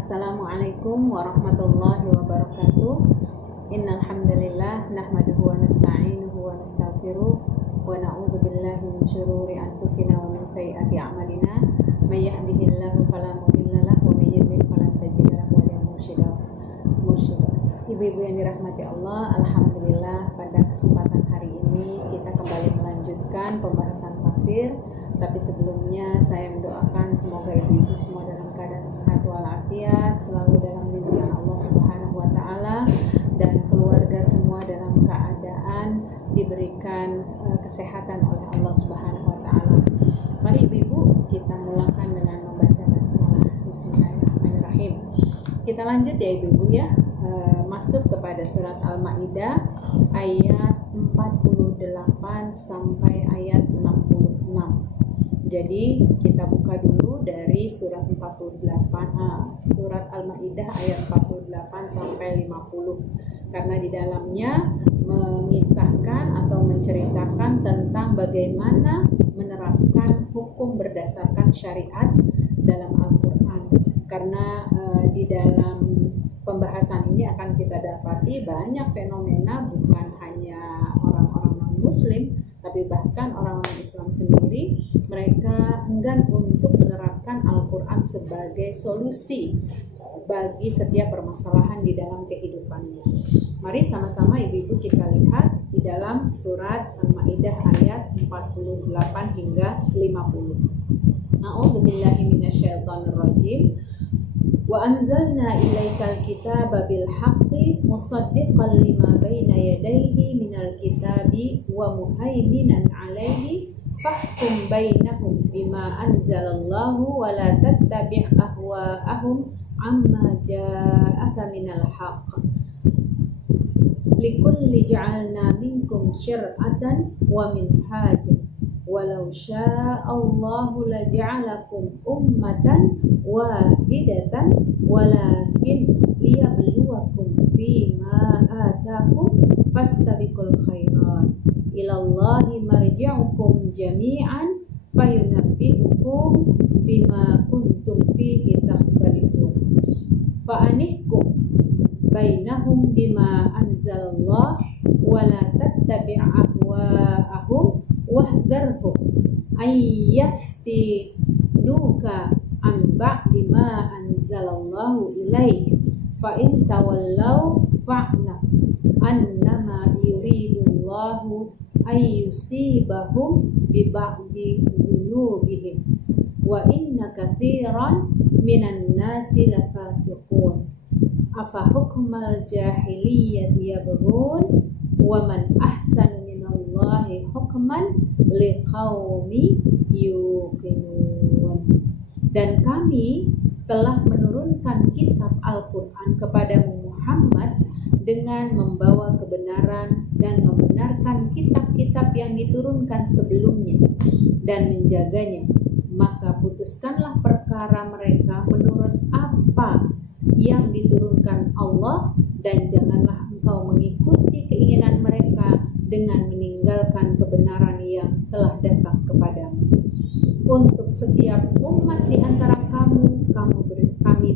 Assalamualaikum warahmatullahi wabarakatuh. Innal hamdalillah nahmaduhu wa nasta'inuhu wa nastaghfiruh wa na'udzu billahi min syururi anfusina wa min sayyiati a'malina. May yahdihillahu fala mudilla lahu wa may yudlil fala tajida lahu waliyan mursyida. Ibu-ibu yang dirahmati Allah, alhamdulillah pada kesempatan hari ini kita kembali melanjutkan pembahasan tafsir. Tapi sebelumnya saya mendoakan semoga ibu-ibu semua dalam keadaan sehat walafiat, selalu dalam lindungan Allah Subhanahu wa taala, dan keluarga semua dalam keadaan diberikan kesehatan oleh Allah Subhanahu wa taala. Mari ibu-ibu kita mulakan dengan membaca basmalah. Bismillahirrahmanirrahim. Kita lanjut ya ibu-ibu ya, masuk kepada surat Al-Maidah ayat 48 sampai ayat 66. Jadi kita buka dulu dari surat 48, surat Al-Maidah ayat 48 sampai 50, karena di dalamnya mengisahkan atau menceritakan tentang bagaimana menerapkan hukum berdasarkan syariat dalam Al-Quran. Karena di dalam pembahasan ini akan kita dapati banyak fenomena, bukan hanya orang-orang non-muslim, tapi bahkan orang-orang Islam sendiri, mereka enggan untuk menerapkan Al-Quran sebagai solusi bagi setiap permasalahan di dalam kehidupannya. Mari sama-sama ibu-ibu kita lihat di dalam surat Al-Maidah ayat 48 hingga 50. A'udzubillahi minasyaitonirrajim. Wa anzalna ilaikal kitaba bil haqqi musaddiqan lima baina yadayhi minal kitabi wa muhaiminan alaihi fahkum bainahum bima anzalallahu wa la tattabi' ahwa'ahum amma ja'aka minal haqq likulli ja'alna minkum syir'atan wa minhajan walau sya'allahu laja'alakum ummatan wahidatan walakin liyabluwakum fima atakum fastabiqul khairat ilallahi marji'ukum jami'an fayunabbi'ukum bima kuntum fihi takhtalifun fa'anihkum bainahum bima anzalallah wala tattabi' ahwa'ahum wahdharhum ayyaftinuka an ba'di ma anzalallahu ilaik fa in tawallaw fa'lam annama yuridullahu ayyusibahum bi ba'di dhunubihim wa inna katsiran minan nasi lafasiqun afa hukmal jahiliyyati yabghun wa man ahsanu minallahi hukman liqaumi yuqinun. Dan kami telah menurunkan kitab Al-Quran kepadamu Muhammad dengan membawa kebenaran dan membenarkan kitab-kitab yang diturunkan sebelumnya dan menjaganya. Maka putuskanlah perkara mereka menurut apa yang diturunkan Allah, dan janganlah engkau mengikuti keinginan mereka dengan meninggalkan kebenaran yang telah datang kepadamu. Untuk setiap umat di antara kami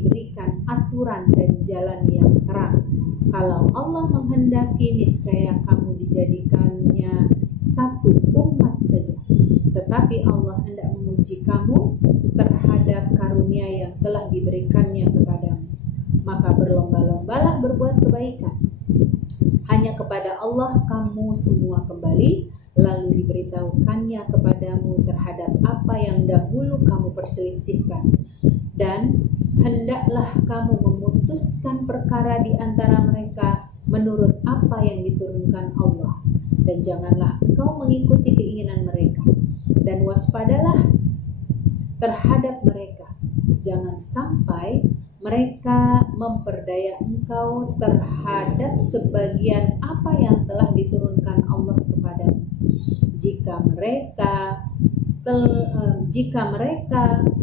berikan aturan dan jalan yang terang. Kalau Allah menghendaki, niscaya kamu dijadikannya satu umat saja. Tetapi Allah hendak menguji kamu terhadap karunia yang telah diberikannya kepadamu. Maka berlomba-lombalah berbuat kebaikan. Hanya kepada Allah kamu semua kembali, lalu diberitahukannya kepadamu terhadap apa yang dahulu kamu perselisihkan. Dan hendaklah kamu memutuskan perkara di antara mereka menurut apa yang diturunkan Allah. Dan janganlah engkau mengikuti keinginan mereka. Dan waspadalah terhadap mereka. Jangan sampai mereka memperdaya engkau terhadap sebagian apa yang telah diturunkan Allah kepadamu. Jika mereka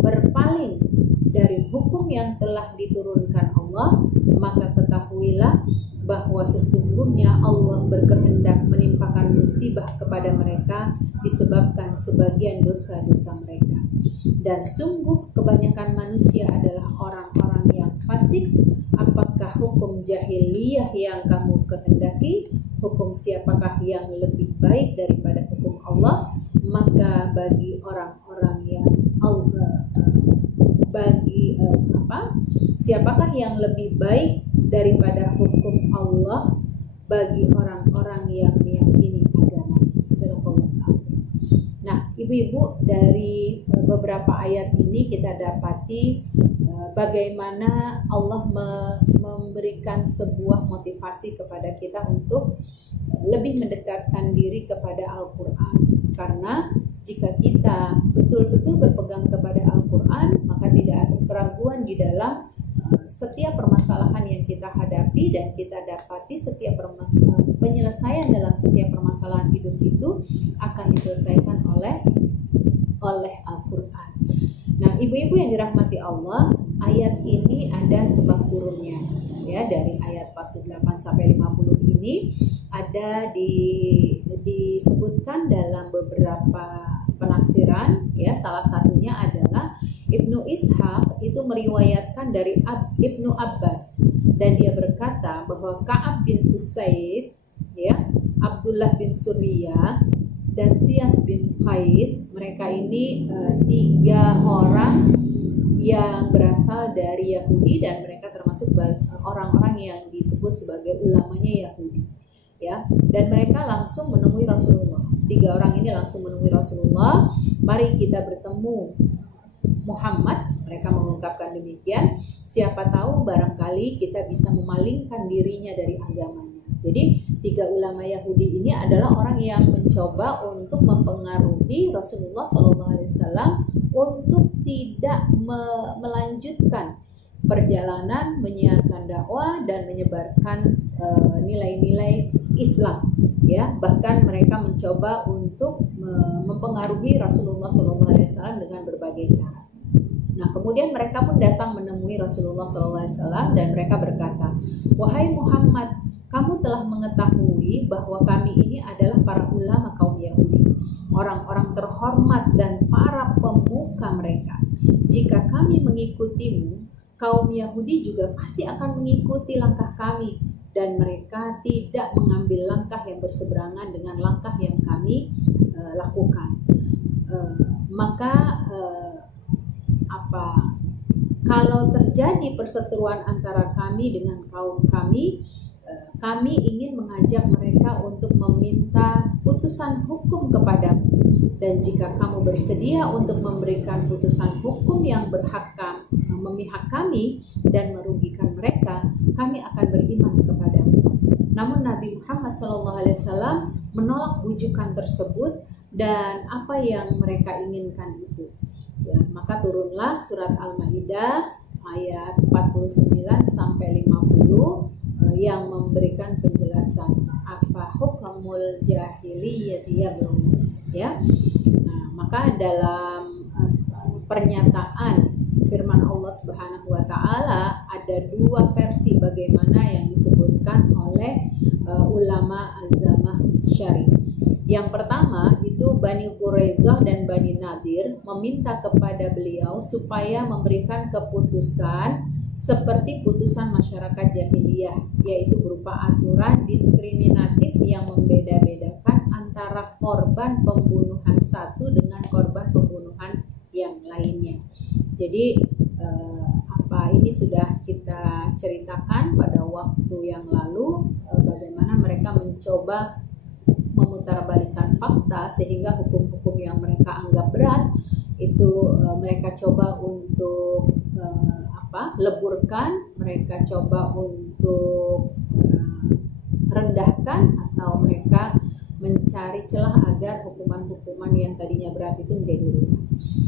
berpaling dari hukum yang telah diturunkan Allah, maka ketahuilah bahwa sesungguhnya Allah berkehendak menimpakan musibah kepada mereka disebabkan sebagian dosa-dosa mereka. Dan sungguh kebanyakan manusia adalah orang-orang fasik? Apakah hukum jahiliyah yang kamu kehendaki? Hukum siapakah yang lebih baik daripada hukum Allah? Maka bagi orang-orang yang siapakah yang lebih baik daripada hukum Allah bagi orang-orang yang meyakini agama. Nah, ibu-ibu, dari beberapa ayat ini kita dapati bagaimana Allah memberikan sebuah motivasi kepada kita untuk lebih mendekatkan diri kepada Al-Quran. Karena jika kita betul-betul berpegang kepada Al-Quran, maka tidak ada keraguan di dalam setiap permasalahan yang kita hadapi, dan kita dapati setiap penyelesaian dalam setiap permasalahan hidup itu akan diselesaikan oleh Al-Quran. Nah, ibu-ibu yang dirahmati Allah, ayat ini ada sebab turunnya, ya. Dari ayat 48 sampai 50 ini ada disebutkan dalam beberapa penafsiran, ya. Salah satunya adalah Ibnu Ishaq itu meriwayatkan dari Ibnu Abbas, dan dia berkata bahwa Ka'ab bin Usaid, ya, Abdullah bin Suriyah, dan Siyas bin Qais, mereka ini 3 orang yang berasal dari Yahudi, dan mereka termasuk orang-orang yang disebut sebagai ulamanya Yahudi, ya. Dan mereka langsung menemui Rasulullah. 3 orang ini langsung menemui Rasulullah. Mari kita bertemu Muhammad, mereka mengungkapkan demikian. Siapa tahu barangkali kita bisa memalingkan dirinya dari agamanya. Jadi 3 ulama Yahudi ini adalah orang yang mencoba untuk mempengaruhi Rasulullah SAW untuk tidak melanjutkan perjalanan menyiarkan dakwah dan menyebarkan nilai-nilai Islam, ya. Bahkan mereka mencoba untuk mempengaruhi Rasulullah SAW dengan berbagai cara. Nah, kemudian mereka pun datang menemui Rasulullah SAW dan mereka berkata, "Wahai Muhammad, kamu telah mengetahui bahwa kami ini adalah para ulama kaum Yahudi, orang-orang terhormat dan para pemuka mereka. Jika kami mengikutimu, kaum Yahudi juga pasti akan mengikuti langkah kami, dan mereka tidak mengambil langkah yang berseberangan dengan langkah yang kami lakukan. Kalau terjadi perseteruan antara kami dengan kaum kami, kami ingin mengajak mereka untuk meminta putusan hukum kepadamu. Dan jika kamu bersedia untuk memberikan putusan hukum yang memihak kami dan merugikan mereka, kami akan beriman kepadamu." Namun Nabi Muhammad SAW menolak bujukan tersebut dan apa yang mereka inginkan itu. Ya, maka turunlah surat Al-Maidah ayat 49 sampai 50 yang memberikan penjelasan apa hukumul jahiliyati ya. Nah, maka dalam pernyataan firman Allah Subhanahu wa taala ada 2 versi bagaimana yang disebutkan oleh ulama Azamah Syari. Yang pertama itu Bani Quraisyah dan Bani Nadir meminta kepada beliau supaya memberikan keputusan seperti putusan masyarakat jahiliyah, yaitu berupa aturan diskriminatif yang membeda-bedakan antara korban pembunuhan satu dengan korban pembunuhan yang lainnya. Jadi ini sudah kita ceritakan pada waktu yang lalu, bagaimana mereka mencoba memutarbalikkan fakta sehingga hukum-hukum yang mereka anggap berat itu mereka coba untuk leburkan, mereka coba untuk rendahkan, atau mereka mencari celah agar hukuman-hukuman yang tadinya berat itu menjadi ringan.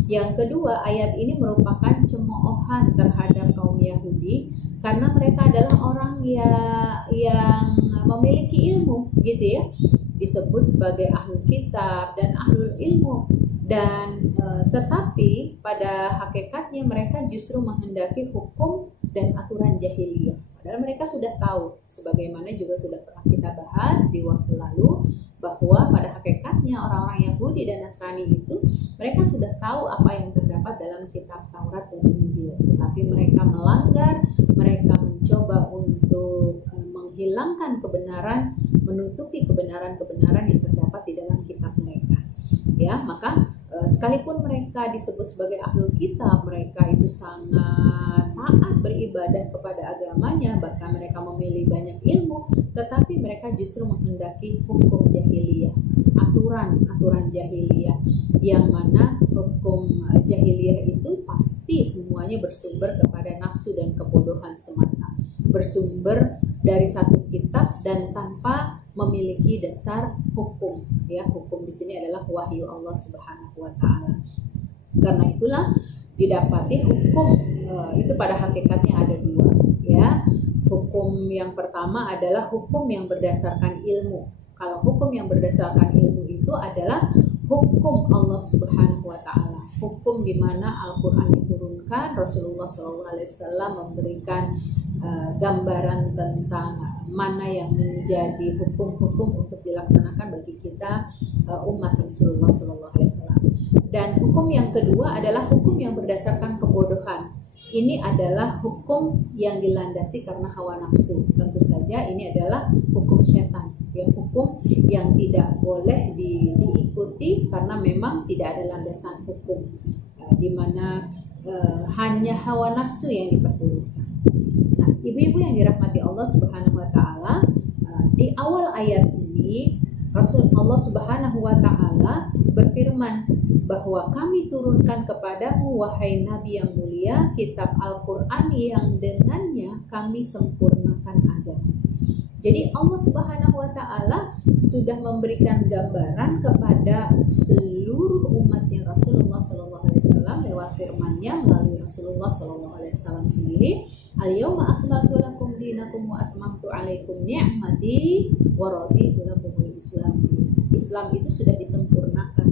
Yang kedua, ayat ini merupakan cemoohan terhadap kaum Yahudi karena mereka adalah orang yang memiliki ilmu, gitu ya. Disebut sebagai ahlul kitab dan ahlul ilmu, dan tetapi pada hakikatnya mereka justru menghendaki hukum dan aturan jahiliyah. Padahal mereka sudah tahu, sebagaimana juga sudah pernah kita bahas di waktu lalu, bahwa pada hakikatnya hakikatnya orang-orang Yahudi dan Nasrani itu mereka sudah tahu apa yang terdapat dalam kitab Taurat dan Injil, tetapi mereka melanggar, mereka mencoba untuk menghilangkan kebenaran, menutupi kebenaran-kebenaran yang terdapat di dalam kitab mereka. Ya, maka sekalipun mereka disebut sebagai ahlul kitab, mereka itu sangat taat beribadah kepada agamanya, bahkan mereka memilih banyak ilmu, tetapi mereka justru menghendaki hukum jahiliyah, aturan jahiliyah, yang mana hukum jahiliyah itu pasti semuanya bersumber kepada nafsu dan kebodohan semata, bersumber dari satu kitab dan tanpa memiliki dasar hukum. Ya, hukum di sini adalah wahyu Allah Subhanahu wa taala. Karena itulah didapati hukum itu pada hakikatnya ada dua, ya. Hukum yang pertama adalah hukum yang berdasarkan ilmu. Kalau hukum yang berdasarkan ilmu itu adalah hukum Allah Subhanahu wa taala. Hukum di mana Al-Qur'an diturunkan, Rasulullah SAW memberikan gambaran tentang mana yang menjadi hukum-hukum untuk dilaksanakan bagi kita umat Rasulullah SAW. Dan hukum yang kedua adalah hukum yang berdasarkan kebodohan. Ini adalah hukum yang dilandasi karena hawa nafsu. Tentu saja ini adalah hukum setan, ya, hukum yang tidak boleh diikuti karena memang tidak ada landasan hukum, di mana hanya hawa nafsu yang diperturutkan. Nah, ibu-ibu yang dirahmati Allah Subhanahu wa taala, di awal ayat ini Rasul Allah Subhanahu wa taala berfirman bahwa kami turunkan kepadamu wahai Nabi yang mulia kitab Al-Qur'an yang dengannya kami sempurnakan agama. Jadi Allah Subhanahu wa taala sudah memberikan gambaran kepada seluruh umatnya Rasulullah SAW lewat firman-Nya melalui Rasulullah SAW sendiri, al-yauma akmaltu lakum dinakum wa atmamtu alaikum ni'mati wa raditu lakumul Islam. Islam itu sudah disempurnakan.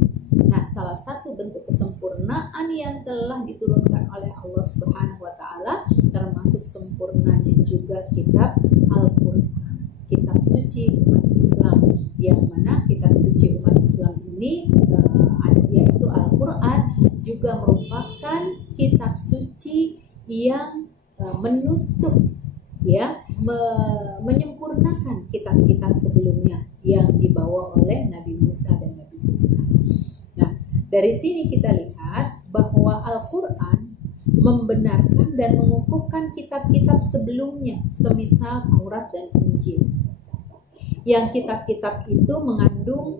Nah, salah satu bentuk kesempurnaan yang telah diturunkan oleh Allah Subhanahu wa taala termasuk sempurnanya juga kitab Al-Qur'an, kitab suci umat Islam, yang mana kitab suci umat Islam ini yaitu Al-Qur'an juga merupakan kitab suci yang menutup, ya, menyempurnakan kitab-kitab sebelumnya yang dibawa oleh Nabi Musa dan Nabi Isa. Nah, dari sini kita lihat bahwa Al-Qur'an membenarkan dan mengukuhkan kitab-kitab sebelumnya, semisal Taurat dan Injil. Yang kitab-kitab itu mengandung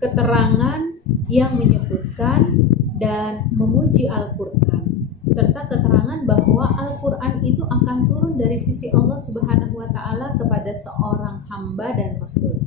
keterangan yang menyebutkan dan memuji Al-Qur'an, serta keterangan bahwa Al-Qur'an itu akan turun dari sisi Allah Subhanahu wa taala kepada seorang hamba dan rasul,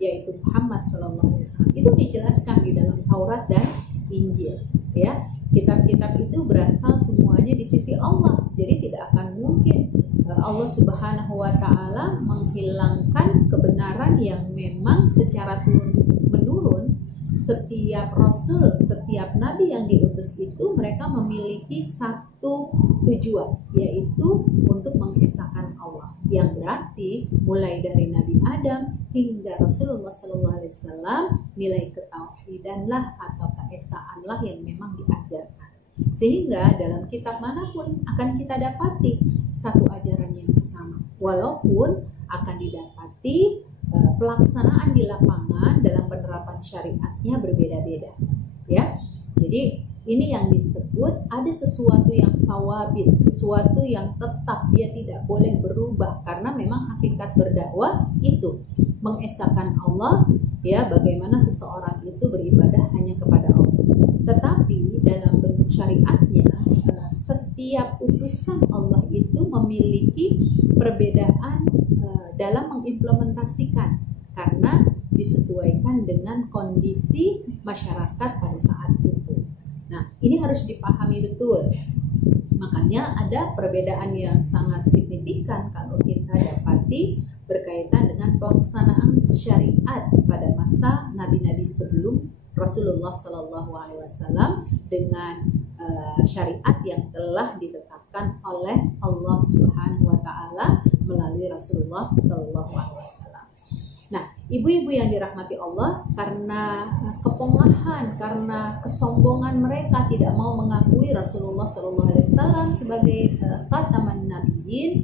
yaitu Muhammad SAW. Itu dijelaskan di dalam Taurat dan Injil, ya. Kitab-kitab itu berasal semuanya di sisi Allah. Jadi tidak akan mungkin Allah Subhanahu wa taala menghilangkan kebenaran yang memang secara turun-menurun. Setiap rasul, setiap nabi yang diutus itu mereka memiliki satu tujuan, yaitu untuk mengesahkan Allah. Yang berarti mulai dari Nabi Adam hingga Rasulullah SAW, nilai ketauhidanlah atau keesaanlah yang memang diajarkan. Sehingga dalam kitab manapun akan kita dapati satu ajaran yang sama, walaupun akan didapati pelaksanaan di lapangan dalam penerapan syariatnya berbeda-beda, ya. Jadi ini yang disebut ada sesuatu yang sawabit, sesuatu yang tetap, dia tidak boleh berubah, karena memang hakikat berdakwah itu mengesahkan Allah, ya, bagaimana seseorang itu beribadah hanya kepada Allah. Tetapi dalam bentuk syariatnya, setiap utusan Allah itu memiliki perbedaan dalam mengimplementasikan, karena disesuaikan dengan kondisi masyarakat pada saat itu. Nah, ini harus dipahami betul. Makanya ada perbedaan yang sangat signifikan kalau kita dapati berkaitan dengan pelaksanaan syariat pada masa nabi-nabi sebelum Rasulullah SAW dengan syariat yang telah ditetapkan oleh Allah Subhanahu wa taala melalui Rasulullah SAW. Nah, ibu-ibu yang dirahmati Allah, karena kepongahan, karena kesombongan mereka tidak mau mengakui Rasulullah SAW sebagai khataman nabiyyin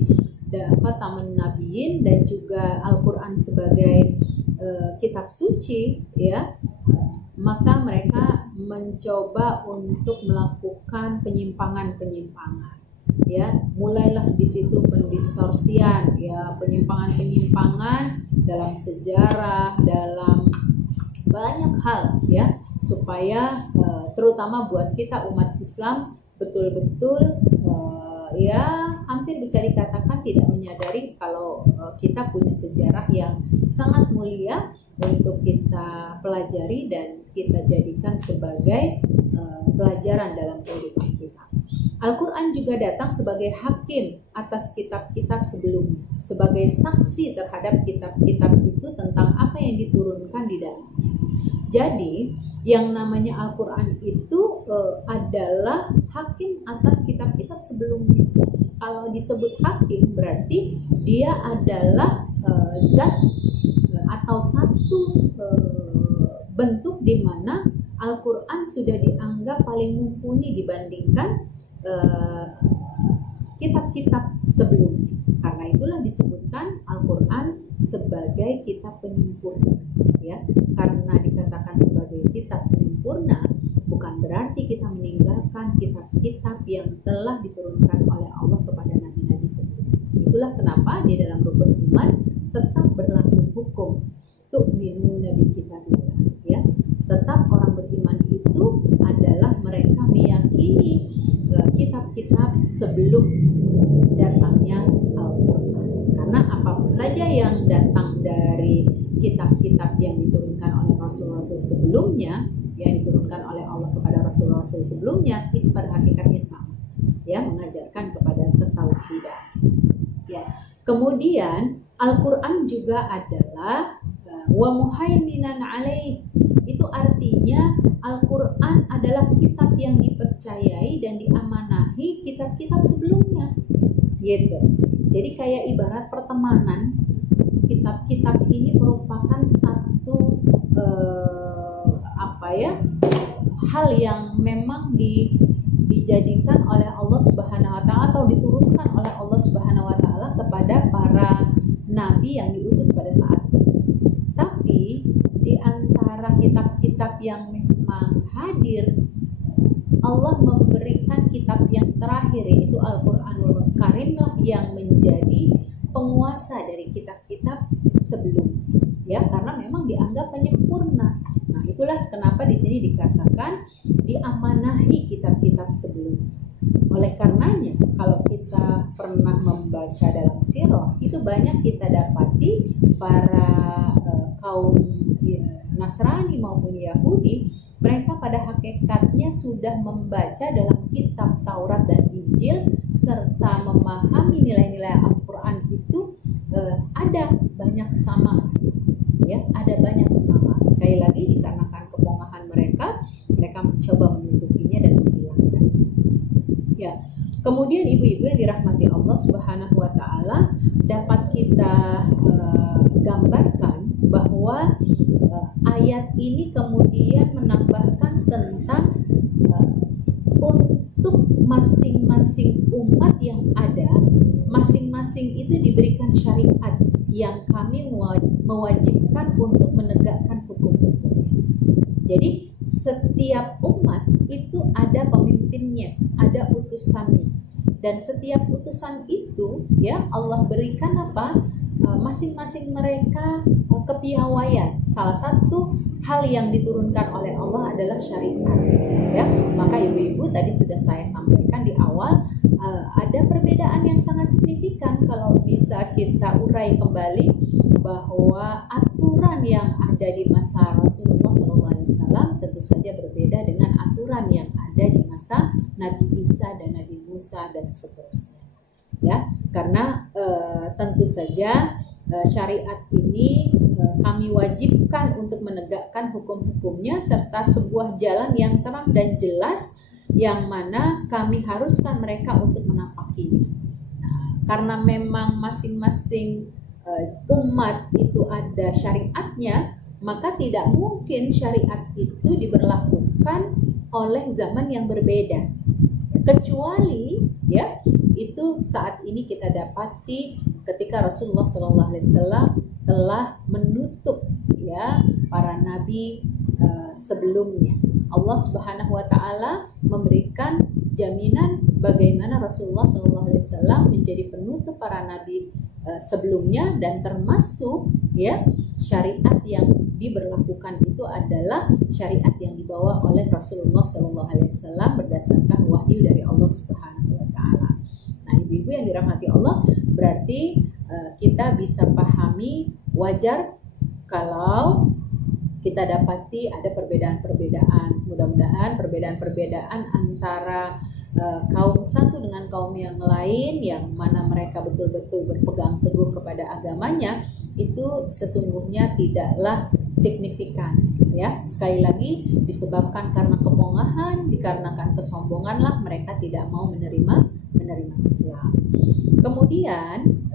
dan juga Al-Quran sebagai kitab suci, ya, maka mereka mencoba untuk melakukan penyimpangan, ya, mulailah di situ pendistorsian, ya, penyimpangan dalam sejarah, dalam banyak hal, ya, supaya terutama buat kita umat Islam betul-betul ya hampir bisa dikatakan tidak menyadari kalau kita punya sejarah yang sangat mulia untuk kita pelajari dan kita jadikan sebagai pelajaran dalam kehidupan kita. Al-Quran juga datang sebagai hakim atas kitab-kitab sebelumnya, sebagai saksi terhadap kitab-kitab itu tentang apa yang diturunkan di dalamnya. Jadi, yang namanya Al-Quran itu adalah hakim atas kitab-kitab sebelumnya. Kalau disebut hakim, berarti dia adalah zat atau satu bentuk di mana Al-Quran sudah dianggap paling mumpuni dibandingkan kitab-kitab sebelumnya. Karena itulah disebutkan Al-Quran sebagai kitab penyempurna, ya. Karena dikatakan sebagai kitab penyempurna, bukan berarti kita meninggalkan kitab-kitab yang telah diturunkan oleh Allah kepada nabi-nabi sebelumnya. Itulah kenapa di dalam rukun iman tetap berlaku hukum tu'minuna bi kitabillah, ya. Tetap orang beriman itu adalah mereka meyakini kitab-kitab sebelum datangnya Al-Quran. Karena apa saja yang datang dari kitab-kitab yang diturunkan oleh Rasul-Rasul sebelumnya, yang diturunkan oleh Allah kepada Rasul-Rasul sebelumnya, itu pada hakikatnya sama, ya, mengajarkan kepada ketauhidan. Ya. Kemudian Al-Quran juga adalah wa muhaiminan alaih. Itu artinya Al-Quran adalah kitab yang dipercayai dan diamanahi kitab-kitab sebelumnya, gitu. Jadi kayak ibarat pertemanan, kitab-kitab ini merupakan satu hal yang memang dijadikan oleh Allah Subhanahu wa taala atau diturunkan oleh Allah Subhanahu wa taala kepada para nabi yang diutus pada saat itu. Tapi di antara kitab-kitab yang memang hadir, Allah memberikan kitab yang terakhir, yaitu Al-Quranul Karim lah yang menjadi penguasa dari kitab-kitab sebelumnya, ya, karena memang dianggap penyempurna. Nah, itulah kenapa di sini dikatakan diamanahi kitab-kitab sebelumnya. Oleh karenanya, kalau kita pernah membaca dalam sirah, itu banyak kita dapati para kaum Nasrani maupun Yahudi, mereka pada hakikatnya sudah membaca dalam kitab Taurat dan Injil serta memahami nilai-nilai Al-Quran itu ada banyak kesamaan, ya, ada banyak kesamaan. Sekali lagi dikarenakan kepongahan mereka mencoba menutupinya dan menghilangkan. Ya. Kemudian ibu-ibu yang dirahmati Allah Subhanahu wa taala, dapat kita gambarkan bahwa ayat ini kemudian menambahkan tentang untuk masing-masing umat yang ada, masing-masing itu diberikan syariat yang kami mewajibkan untuk menegakkan hukum-hukum. Jadi setiap umat itu ada pemimpinnya, ada utusannya, dan setiap utusan itu, ya, Allah berikan apa? Masing-masing mereka kepiawaian. Salah satu hal yang diturunkan oleh Allah adalah syariat, ya. Maka ibu-ibu tadi sudah saya sampaikan di awal, ada perbedaan yang sangat signifikan kalau bisa kita urai kembali bahwa aturan yang ada di masa Rasulullah SAW tentu saja berbeda dengan aturan yang ada di masa Nabi Isa dan Nabi Musa dan seterusnya, ya. Karena tentu saja syariat ini kami wajibkan untuk menegakkan hukum-hukumnya serta sebuah jalan yang terang dan jelas yang mana kami haruskan mereka untuk menapakinya. Nah, karena memang masing-masing umat itu ada syariatnya, maka tidak mungkin syariat itu diberlakukan oleh zaman yang berbeda. Kecuali ya itu saat ini kita dapati ketika Rasulullah SAW telah menutup ya para nabi sebelumnya. Allah Subhanahu wa taala memberikan jaminan bagaimana Rasulullah SAW menjadi penutup para nabi sebelumnya, dan termasuk ya syariat yang diberlakukan itu adalah syariat yang dibawa oleh Rasulullah SAW berdasarkan wahyu dari Allah Subhanahu wa taala. Nah, ibu-ibu yang dirahmati Allah, berarti kita bisa pahami wajar kalau kita dapati ada perbedaan-perbedaan. Mudah-mudahan perbedaan-perbedaan antara kaum satu dengan kaum yang lain, yang mana mereka betul-betul berpegang teguh kepada agamanya, itu sesungguhnya tidaklah signifikan ya. Sekali lagi, disebabkan karena kepongahan, dikarenakan kesombongan lah mereka tidak mau menerima Islam. Kemudian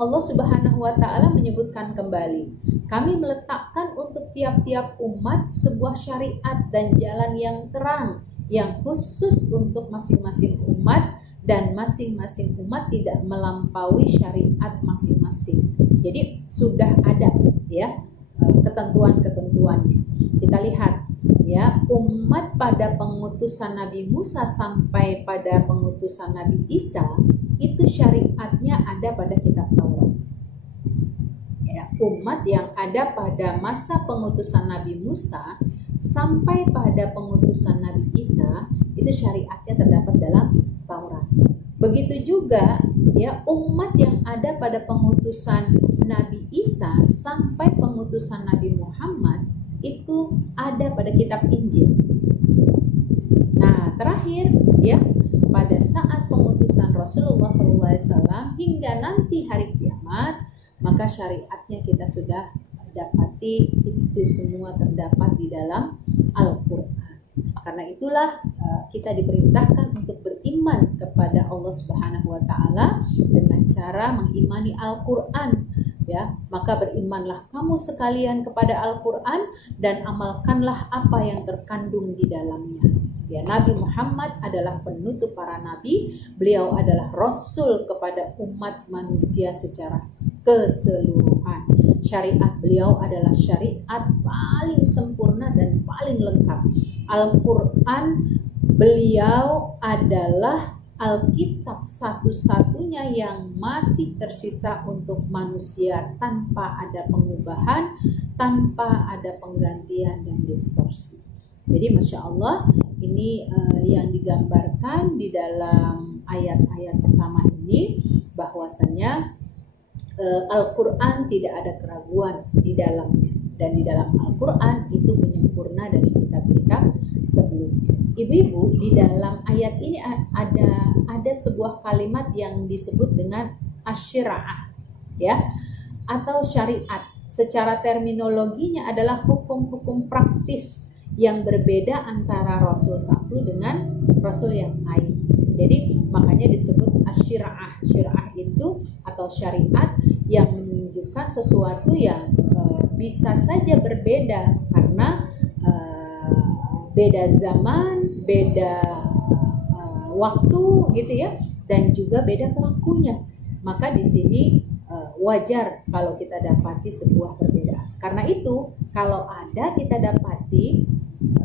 Allah Subhanahu wa taala menyebutkan kembali, kami meletakkan untuk tiap-tiap umat sebuah syariat dan jalan yang terang yang khusus untuk masing-masing umat, dan masing-masing umat tidak melampaui syariat masing-masing. Jadi sudah ada ya ketentuan-ketentuannya. Kita lihat ya, umat pada pengutusan Nabi Musa sampai pada pengutusan Nabi Isa itu syariatnya ada pada kitab Taurat. Ya, umat yang ada pada masa pengutusan Nabi Musa sampai pada pengutusan Nabi Isa itu syariatnya terdapat dalam Taurat. Begitu juga ya umat yang ada pada pengutusan Nabi Isa sampai pengutusan Nabi Muhammad itu ada pada kitab Injil. Nah, terakhir ya, pada saat pengutusan Rasulullah SAW hingga nanti hari kiamat, maka syariatnya kita sudah dapati itu semua terdapat di dalam Al-Quran. Karena itulah kita diperintahkan untuk beriman kepada Allah Subhanahu wa taala dengan cara mengimani Al-Quran ya. Maka berimanlah kamu sekalian kepada Al-Quran dan amalkanlah apa yang terkandung di dalamnya. Ya, Nabi Muhammad adalah penutup para nabi, beliau adalah rasul kepada umat manusia secara keseluruhan. Syariat beliau adalah syariat paling sempurna dan paling lengkap. Al-Quran beliau adalah Alkitab satu-satunya yang masih tersisa untuk manusia tanpa ada pengubahan, tanpa ada penggantian dan distorsi. Jadi Masya Allah, ini yang digambarkan di dalam ayat-ayat pertama ini, bahwasanya Al-Quran tidak ada keraguan di dalamnya, dan di dalam Al-Quran itu menyempurna dari kitab-kitab sebelumnya. Ibu-ibu, di dalam ayat ini ada sebuah kalimat yang disebut dengan asyira'ah ya, atau syariat. Secara terminologinya adalah hukum-hukum praktis yang berbeda antara Rasul satu dengan Rasul yang lain. Jadi makanya disebut asyira'ah. Syira'ah itu atau syariat yang menunjukkan sesuatu yang bisa saja berbeda karena beda zaman, beda waktu gitu ya, dan juga beda pelakunya. Maka di sini wajar kalau kita dapati sebuah perbedaan. Karena itu kalau ada kita dapati,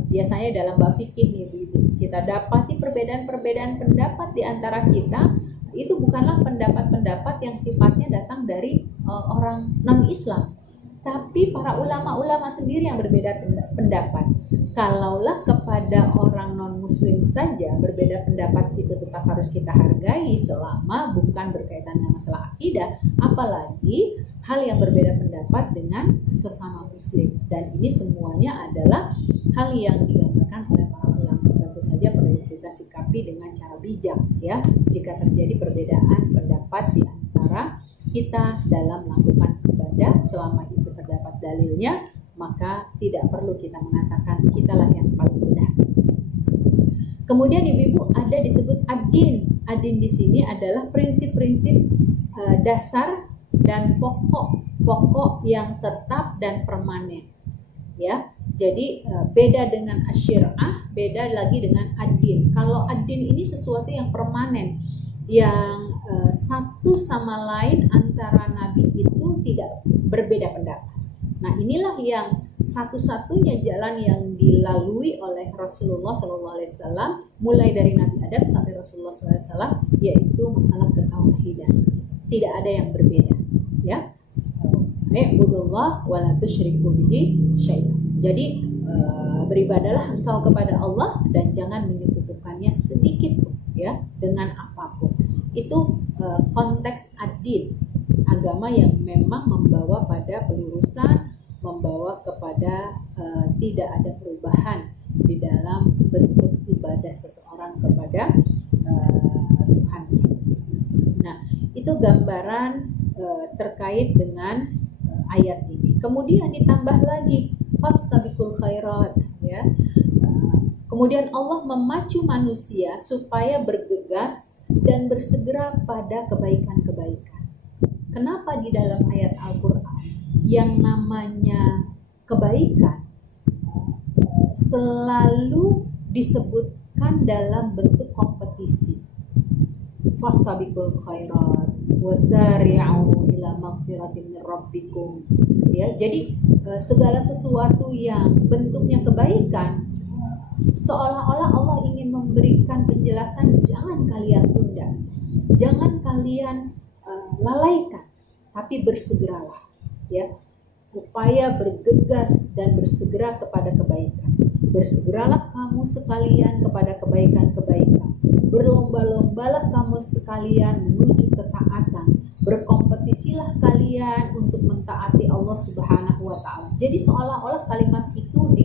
biasanya dalam bab fikih nih Ibu, kita dapati perbedaan-perbedaan pendapat di antara kita, itu bukanlah pendapat-pendapat yang sifatnya datang dari orang non-Islam, tapi para ulama-ulama sendiri yang berbeda pendapat. Kalaulah kepada orang non-muslim saja berbeda pendapat, itu tetap harus kita hargai selama bukan berkaitan dengan masalah akidah, apalagi hal yang berbeda pendapat dengan sesama muslim. Dan ini semuanya adalah hal yang digambarkan oleh para ulama. Tentu saja perlu kita sikapi dengan cara bijak ya, jika terjadi perbedaan pendapat di antara kita dalam melakukan ibadah, selama itu terdapat dalilnya, maka tidak perlu kita mengatakan kitalah yang paling benar. Kemudian ibu-ibu ada disebut ad-din. Ad-din di sini adalah prinsip-prinsip dasar dan pokok yang tetap dan permanen. Ya, jadi beda dengan asyirah, beda lagi dengan ad-din. Kalau ad-din ini sesuatu yang permanen, yang satu sama lain antara nabi itu tidak berbeda pendapat. Nah, inilah yang satu-satunya jalan yang dilalui oleh Rasulullah SAW, mulai dari Nabi Adam sampai Rasulullah SAW, yaitu masalah ketauhidan. Tidak ada yang berbeda, ya. I'budullah wa la tusyriku bihi syai'an. Jadi beribadalah engkau kepada Allah dan jangan menyekutukannya sedikit pun, ya, dengan apapun. Itu konteks ad-din, agama yang memang membawa pada pelurusan, membawa kepada tidak ada perubahan di dalam bentuk ibadah seseorang kepada Tuhan. Nah, itu gambaran terkait dengan ayat ini. Kemudian ditambah lagi fastabiqul khairat, ya. Kemudian Allah memacu manusia supaya bergegas dan bersegera pada kebaikan-kebaikan. Kenapa di dalam ayat Al-Quran yang namanya kebaikan selalu disebutkan dalam bentuk kompetisi? Fastabiqul khairat wasari'u ila magfiratin min rabbikum. Ya, jadi segala sesuatu yang bentuknya kebaikan seolah-olah Allah ingin memberikan penjelasan, jangan kalian tunda, jangan kalian lalaikan, tapi bersegeralah, ya. Upaya bergegas dan bersegera kepada kebaikan. Bersegeralah kamu sekalian kepada kebaikan-kebaikan. Berlomba-lombalah kamu sekalian menuju ketaatan. Berkompetisilah kalian untuk mentaati Allah Subhanahu wa Ta'ala. Jadi seolah-olah kalimat itu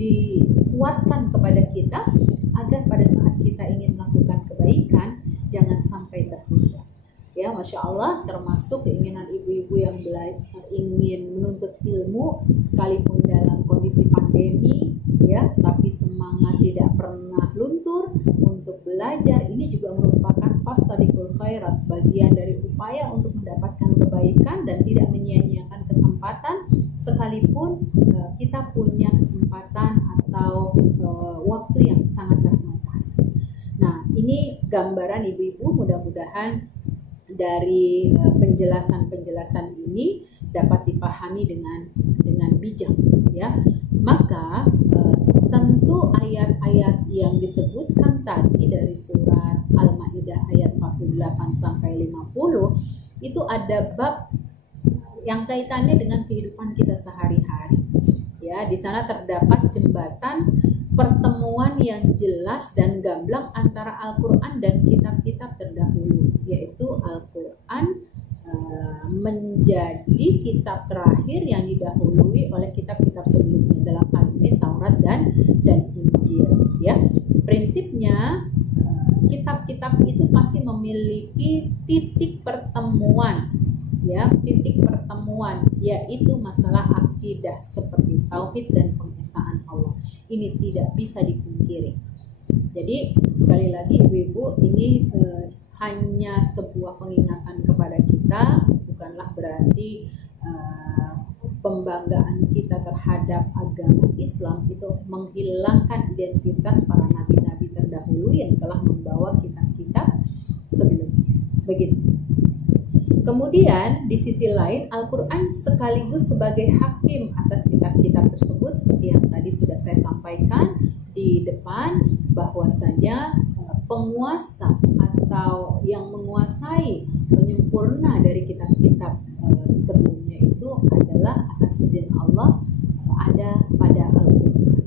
dikuatkan kepada kita agar pada saat kita ingin melakukan kebaikan jangan sampai tertunda. Ya, Masya Allah, termasuk keinginan ibu-ibu yang ingin menuntut ilmu sekalipun dalam kondisi pandemi, ya, tapi semangat tidak pernah luntur untuk belajar. Ini juga merupakan fastabiqul khairat, bagian dari upaya untuk mendapatkan kebaikan dan tidak menyia-nyiakan kesempatan sekalipun kita punya kesempatan atau waktu yang sangat terbatas. Nah, ini gambaran ibu-ibu, mudah-mudahan dari penjelasan-penjelasan ini dapat dipahami dengan bijak, ya. Maka tentu ayat-ayat yang disebutkan tadi dari surat Al-Maidah ayat 48 sampai 50 itu ada bab yang kaitannya dengan kehidupan kita sehari-hari. Ya, di sana terdapat jembatan pertemuan yang jelas dan gamblang antara Al-Quran dan kitab-kitab terdahulu, yaitu Al-Quran menjadi kitab terakhir yang didahului oleh kitab-kitab sebelumnya, dalam hal ini Taurat dan Injil. Ya, prinsipnya kitab-kitab itu pasti memiliki titik pertemuan, ya, titik pertemuan, yaitu masalah akidah seperti tauhid dan pengesaan Allah. Ini tidak bisa dipungkiri. Jadi sekali lagi ibu-ibu, ini hanya sebuah pengingatan kepada kita, bukanlah berarti pembanggaan kita terhadap agama Islam itu menghilangkan identitas para nabi-nabi terdahulu yang telah membawa kitab-kitab sebelumnya. Begitu. Kemudian di sisi lain Al-Quran sekaligus sebagai hakim atas kitab-kitab tersebut, seperti yang tadi sudah saya sampaikan di depan, bahwasanya penguasa atau yang menguasai penyempurna dari kitab-kitab sebelumnya itu adalah atas izin Allah ada pada Al-Quran.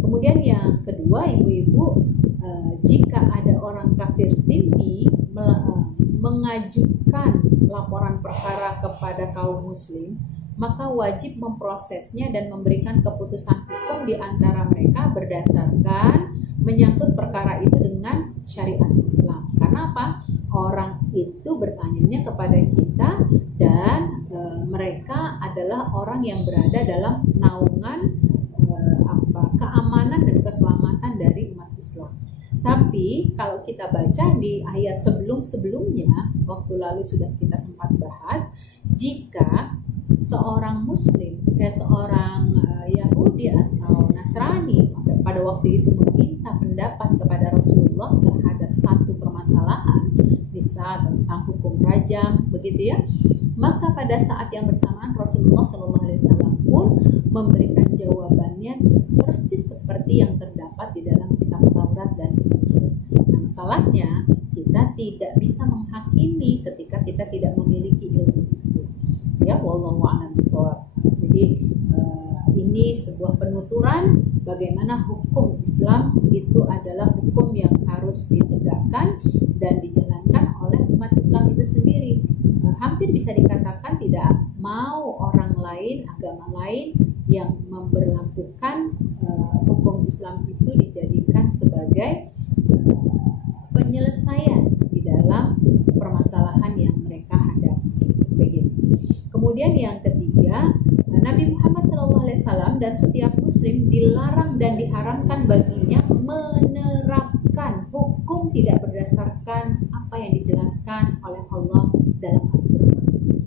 Kemudian yang kedua, ibu-ibu, jika ada orang kafir zimmi mengajukan laporan perkara kepada kaum muslim, maka wajib memprosesnya dan memberikan keputusan hukum di antara mereka berdasarkan menyangkut perkara itu dengan syariat Islam. Karena apa? Orang itu bertanyanya kepada kita dan mereka adalah orang yang berada dalam naungan keamanan dan keselamatan dari umat Islam. Tapi kalau kita baca di ayat sebelum-sebelumnya, waktu lalu sudah kita sempat bahas, jika seorang Muslim, seorang Yahudi atau Nasrani pada waktu itu meminta pendapat kepada Rasulullah terhadap satu permasalahan, misal tentang hukum rajam, begitu ya, maka pada saat yang bersamaan Rasulullah SAW pun memberikan jawabannya persis seperti yang terdapat di dalam kitab Taurat dan Injil. Nah, masalahnya kita tidak bisa menghakimi ketika kita tidak memiliki ilmu itu. Ya, wallahu a'lam bishawab. Jadi ini sebuah penuturan bagaimana hukum Islam itu adalah hukum yang harus ditegakkan dan dijalankan oleh umat Islam itu sendiri. Hampir bisa dikatakan tidak mau orang lain, agama lain yang memberlakukan hukum Islam itu dijadikan sebagai penyelesaian di dalam permasalahan yang mereka hadapi. Begitu. Kemudian yang ketiga, Nabi Muhammad SAW dan setiap Muslim dilarang dan diharamkan baginya menerapkan hukum tidak berdasarkan apa yang dijelaskan oleh Allah dalam Al-Quran.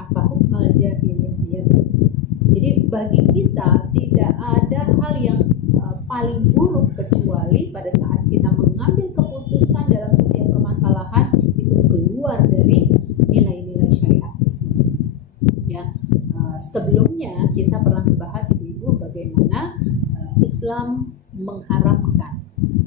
Apa hukmal jahiliyah? Jadi bagi kita tidak ada hal yang paling buruk kecuali pada saat kita mengambil keputusan dalam setiap permasalahan itu keluar dari nilai-nilai syariat Islam. Ya, sebelumnya kita pernah membahas ibu-ibu bagaimana Islam mengharamkan,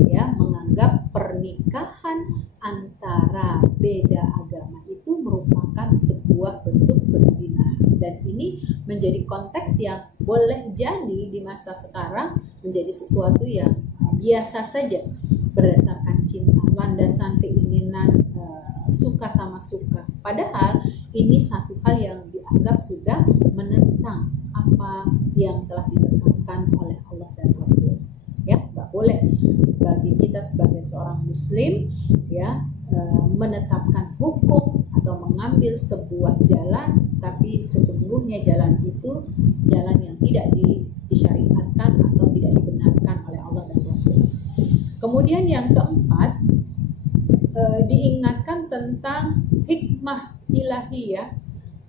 ya, menganggap pernikahan antara beda agama itu merupakan sebuah bentuk berzina, dan ini menjadi konteks yang boleh jadi di masa sekarang menjadi sesuatu yang biasa saja berdasarkan cinta, landasan keinginan suka sama suka. Padahal ini satu hal yang dianggap sudah menentang apa yang telah ditetapkan oleh Allah dan Rasul. Ya, nggak boleh bagi kita sebagai seorang Muslim, ya, menetapkan hukum atau mengambil sebuah jalan, tapi sesungguhnya jalan itu jalan yang tidak disyariatkan atau tidak dibenarkan oleh Allah dan Rasul. Kemudian yang keempat, diingatkan tentang hikmah ilahiyah,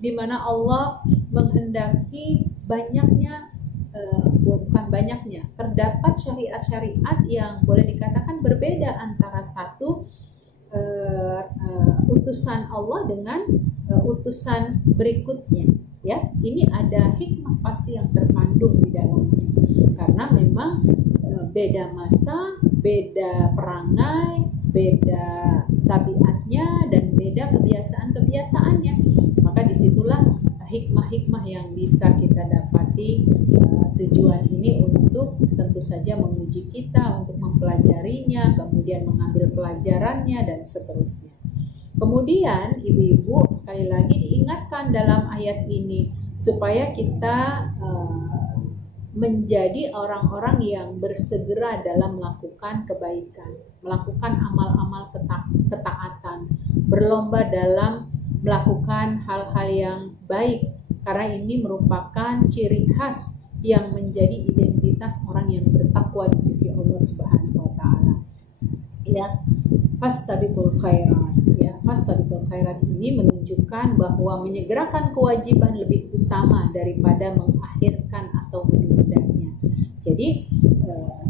di mana Allah menghendaki terdapat syariat-syariat yang boleh dikatakan berbeda antara satu utusan Allah dengan utusan berikutnya. Ya, ini ada hikmah pasti yang terkandung di dalamnya, karena memang beda masa, beda perangai, beda tabiatnya, dan beda kebiasaan-kebiasaannya. Maka disitulah hikmah-hikmah yang bisa kita dapati. Tujuan ini untuk tentu saja menguji kita, untuk mempelajarinya, kemudian mengambil pelajarannya, dan seterusnya. Kemudian ibu-ibu sekali lagi diingatkan dalam ayat ini supaya kita menjadi orang-orang yang bersegera dalam melakukan kebaikan, melakukan amal-amal ketaatan, berlomba dalam melakukan hal-hal yang baik, karena ini merupakan ciri khas yang menjadi identitas orang yang bertakwa di sisi Allah Subhanahu wa taala. Ya, fastabiqul khairat. Ya, fastabiqul khairat ini menunjukkan bahwa menyegerakan kewajiban lebih utama daripada mengakhirkan atau menundanya. Jadi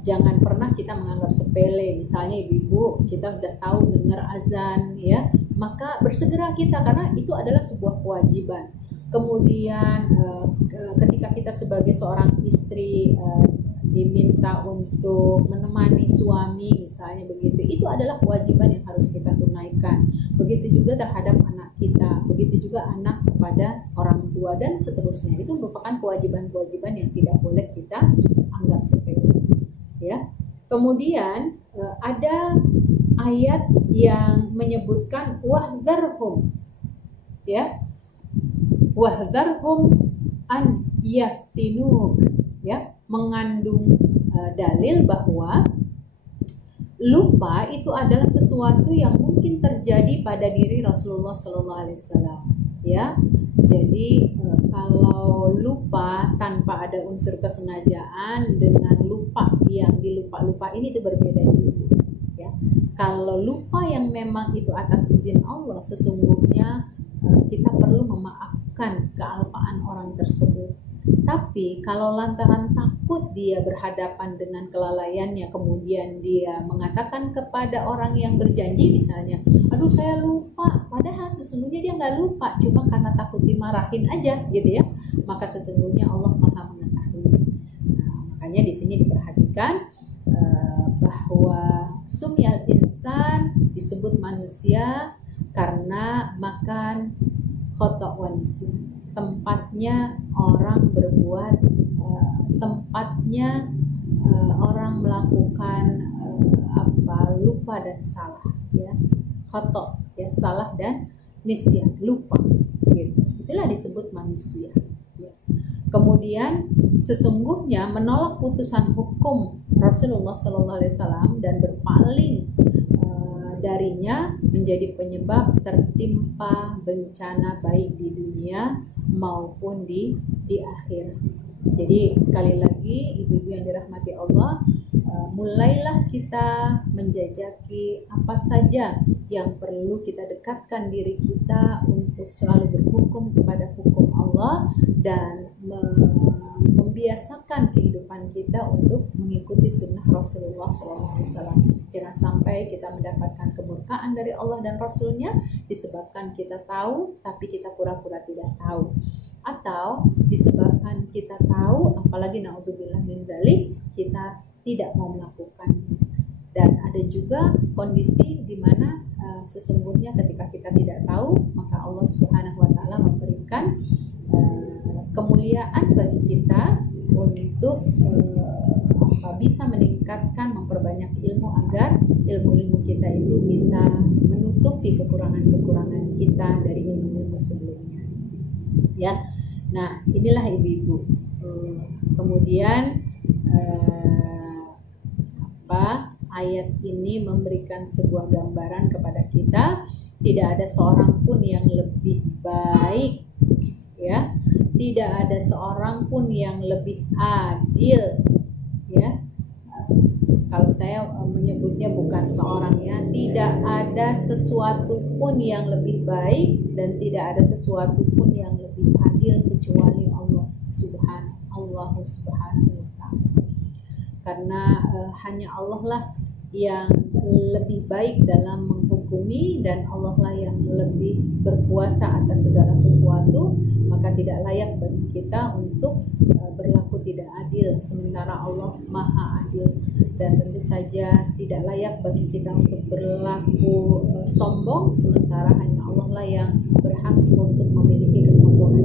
jangan pernah kita menganggap sepele. Misalnya ibu-ibu, kita sudah tahu dengar azan, ya, maka bersegera kita karena itu adalah sebuah kewajiban. Kemudian ketika kita sebagai seorang istri diminta untuk menemani suami, misalnya begitu, itu adalah kewajiban yang harus kita tunaikan. Begitu juga terhadap anak kita, begitu juga anak kepada orang tua, dan seterusnya. Itu merupakan kewajiban-kewajiban yang tidak boleh kita anggap sepele. Ya. Kemudian ada ayat yang menyebutkan wahdharhum, ya, wahdharhum an yaftinu, ya, mengandung dalil bahwa lupa itu adalah sesuatu yang mungkin terjadi pada diri Rasulullah SAW. Ya, jadi kalau lupa tanpa ada unsur kesengajaan dengan lupa yang dilupa-lupa ini itu berbeda dulu. Ya, kalau lupa yang memang itu atas izin Allah, sesungguhnya kita perlu memaafkan meragukan kealpaan orang tersebut. Tapi kalau lantaran takut dia berhadapan dengan kelalaiannya, kemudian dia mengatakan kepada orang yang berjanji misalnya, aduh saya lupa, padahal sesungguhnya dia nggak lupa, cuma karena takut dimarahin aja gitu ya, maka sesungguhnya Allah Maha mengetahui. Nah, makanya di sini diperhatikan bahwa sumyal insan disebut manusia karena makan khotok wanisyan, tempatnya orang berbuat, tempatnya orang melakukan lupa dan salah, ya, khotok, ya, salah dan nisyan, lupa, gitu. Itulah disebut manusia. Ya. Kemudian sesungguhnya menolak putusan hukum Rasulullah SAW dan berpaling darinya menjadi penyebab tertimpa bencana baik di dunia maupun di akhirat. Jadi sekali lagi ibu-ibu yang dirahmati Allah, mulailah kita menjajaki apa saja yang perlu kita dekatkan diri kita untuk selalu berhukum kepada hukum Allah dan membiasakan kehidupan kita untuk mengikuti sunnah Rasulullah SAW. Jangan sampai kita mendapatkan kemurkaan dari Allah dan Rasulnya disebabkan kita tahu tapi kita pura-pura tidak tahu, atau disebabkan kita tahu apalagi naudzubillah min dzalik kita tidak mau melakukannya. Dan ada juga kondisi di mana sesungguhnya ketika kita tidak tahu maka Allah Subhanahu wa taala memberikan kemuliaan bagi kita untuk bisa meningkatkan, memperbanyak ilmu agar ilmu-ilmu kita itu bisa menutupi kekurangan-kekurangan kita dari ilmu-ilmu sebelumnya. Ya, nah inilah ibu-ibu. Kemudian ayat ini memberikan sebuah gambaran kepada kita, tidak ada seorang pun yang lebih baik, ya, tidak ada seorang pun yang lebih adil, ya. Kalau saya menyebutnya bukan seorang, ya, tidak ada sesuatu pun yang lebih baik dan tidak ada sesuatu pun yang lebih adil kecuali Allah Subhanahu wa Ta'ala. Karena hanya Allah lah yang lebih baik dalam menghukumi dan Allah lah yang lebih berkuasa atas segala sesuatu, maka tidak layak bagi kita untuk berlaku tidak adil sementara Allah Maha Adil. Dan tentu saja tidak layak bagi kita untuk berlaku sombong sementara hanya Allah lah yang berhak untuk memiliki kesombongan.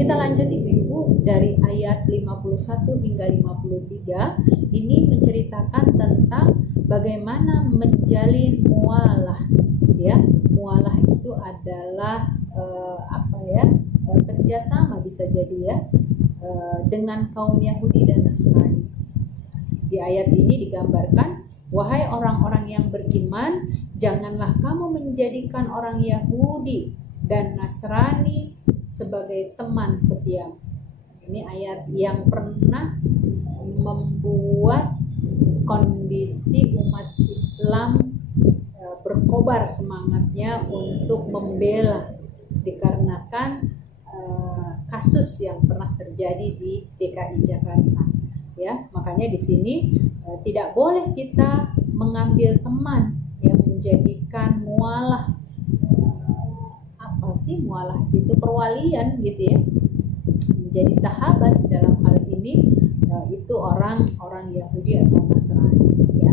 Kita lanjut ibu-ibu dari ayat 51 hingga 53. Ini menceritakan tentang bagaimana menjalin mualah, ya. Mualah itu adalah kerjasama bisa jadi, ya, dengan kaum Yahudi dan Nasrani. Di ayat ini digambarkan, wahai orang-orang yang beriman, janganlah kamu menjadikan orang Yahudi dan Nasrani sebagai teman setia. Ini ayat yang pernah membuat kondisi umat Islam berkobar semangatnya untuk membela, dikarenakan kasus yang pernah terjadi di DKI Jakarta. Ya, makanya di sini tidak boleh kita mengambil teman yang menjadikan mualah. Apa sih mualah? Itu perwalian gitu, ya. Menjadi sahabat dalam hal ini itu orang Yahudi atau Nasrani, ya.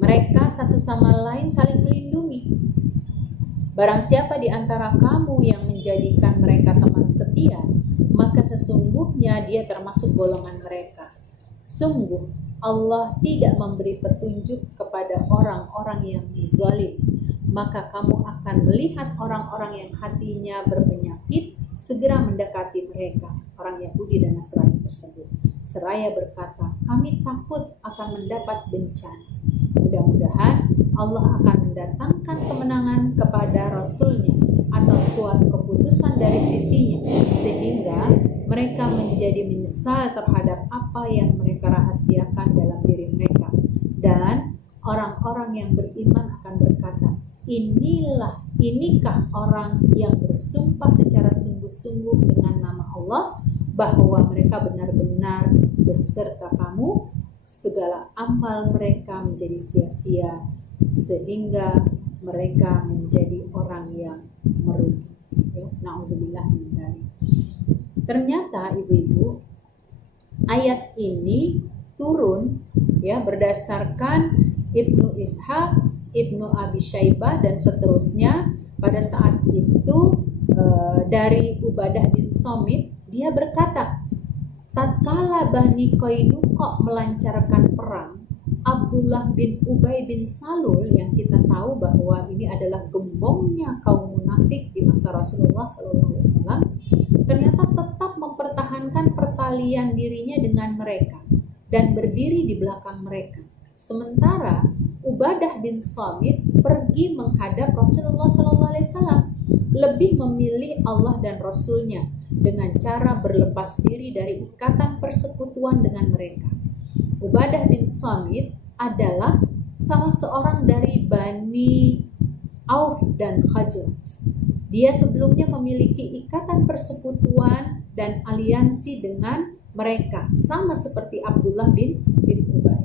Mereka satu sama lain saling melindungi. Barang siapa di antara kamu yang menjadikan mereka teman setia, maka sesungguhnya dia termasuk golongan mereka. Sungguh Allah tidak memberi petunjuk kepada orang-orang yang zalim. Maka kamu akan melihat orang-orang yang hatinya berpenyakit segera mendekati mereka, orang Yahudi dan Nasrani tersebut, seraya berkata, kami takut akan mendapat bencana. Mudah-mudahan Allah akan mendatangkan kemenangan kepada Rasul-Nya atau suatu keputusan dari sisinya, sehingga mereka menjadi menyesal terhadap apa yang mereka rahasiakan dalam diri mereka. Dan orang-orang yang beriman akan berkata, inikah orang yang bersumpah secara sungguh-sungguh dengan nama Allah bahwa mereka benar-benar beserta kamu, segala amal mereka menjadi sia-sia sehingga mereka menjadi orang yang merugi. Ya, na'udzubillah min dzalik. Ternyata ibu-ibu, ayat ini turun ya berdasarkan Ibnu Ishaq, Ibnu Abi Syaibah dan seterusnya. Pada saat itu dari Ubadah bin Somit, dia berkata, tatkala Bani Qainuqa melancarkan perang, Abdullah bin Ubay bin Salul yang kita tahu bahwa ini adalah gembongnya kaum munafik di masa Rasulullah SAW, ternyata tetap mempertahankan pertalian dirinya dengan mereka dan berdiri di belakang mereka. Sementara Ubadah bin Samit pergi menghadap Rasulullah SAW, lebih memilih Allah dan Rasulnya dengan cara berlepas diri dari ikatan persekutuan dengan mereka. Ubadah bin Samit adalah salah seorang dari Bani Auf dan Khazraj. Dia sebelumnya memiliki ikatan persekutuan dan aliansi dengan mereka, sama seperti Abdullah bin Ubay.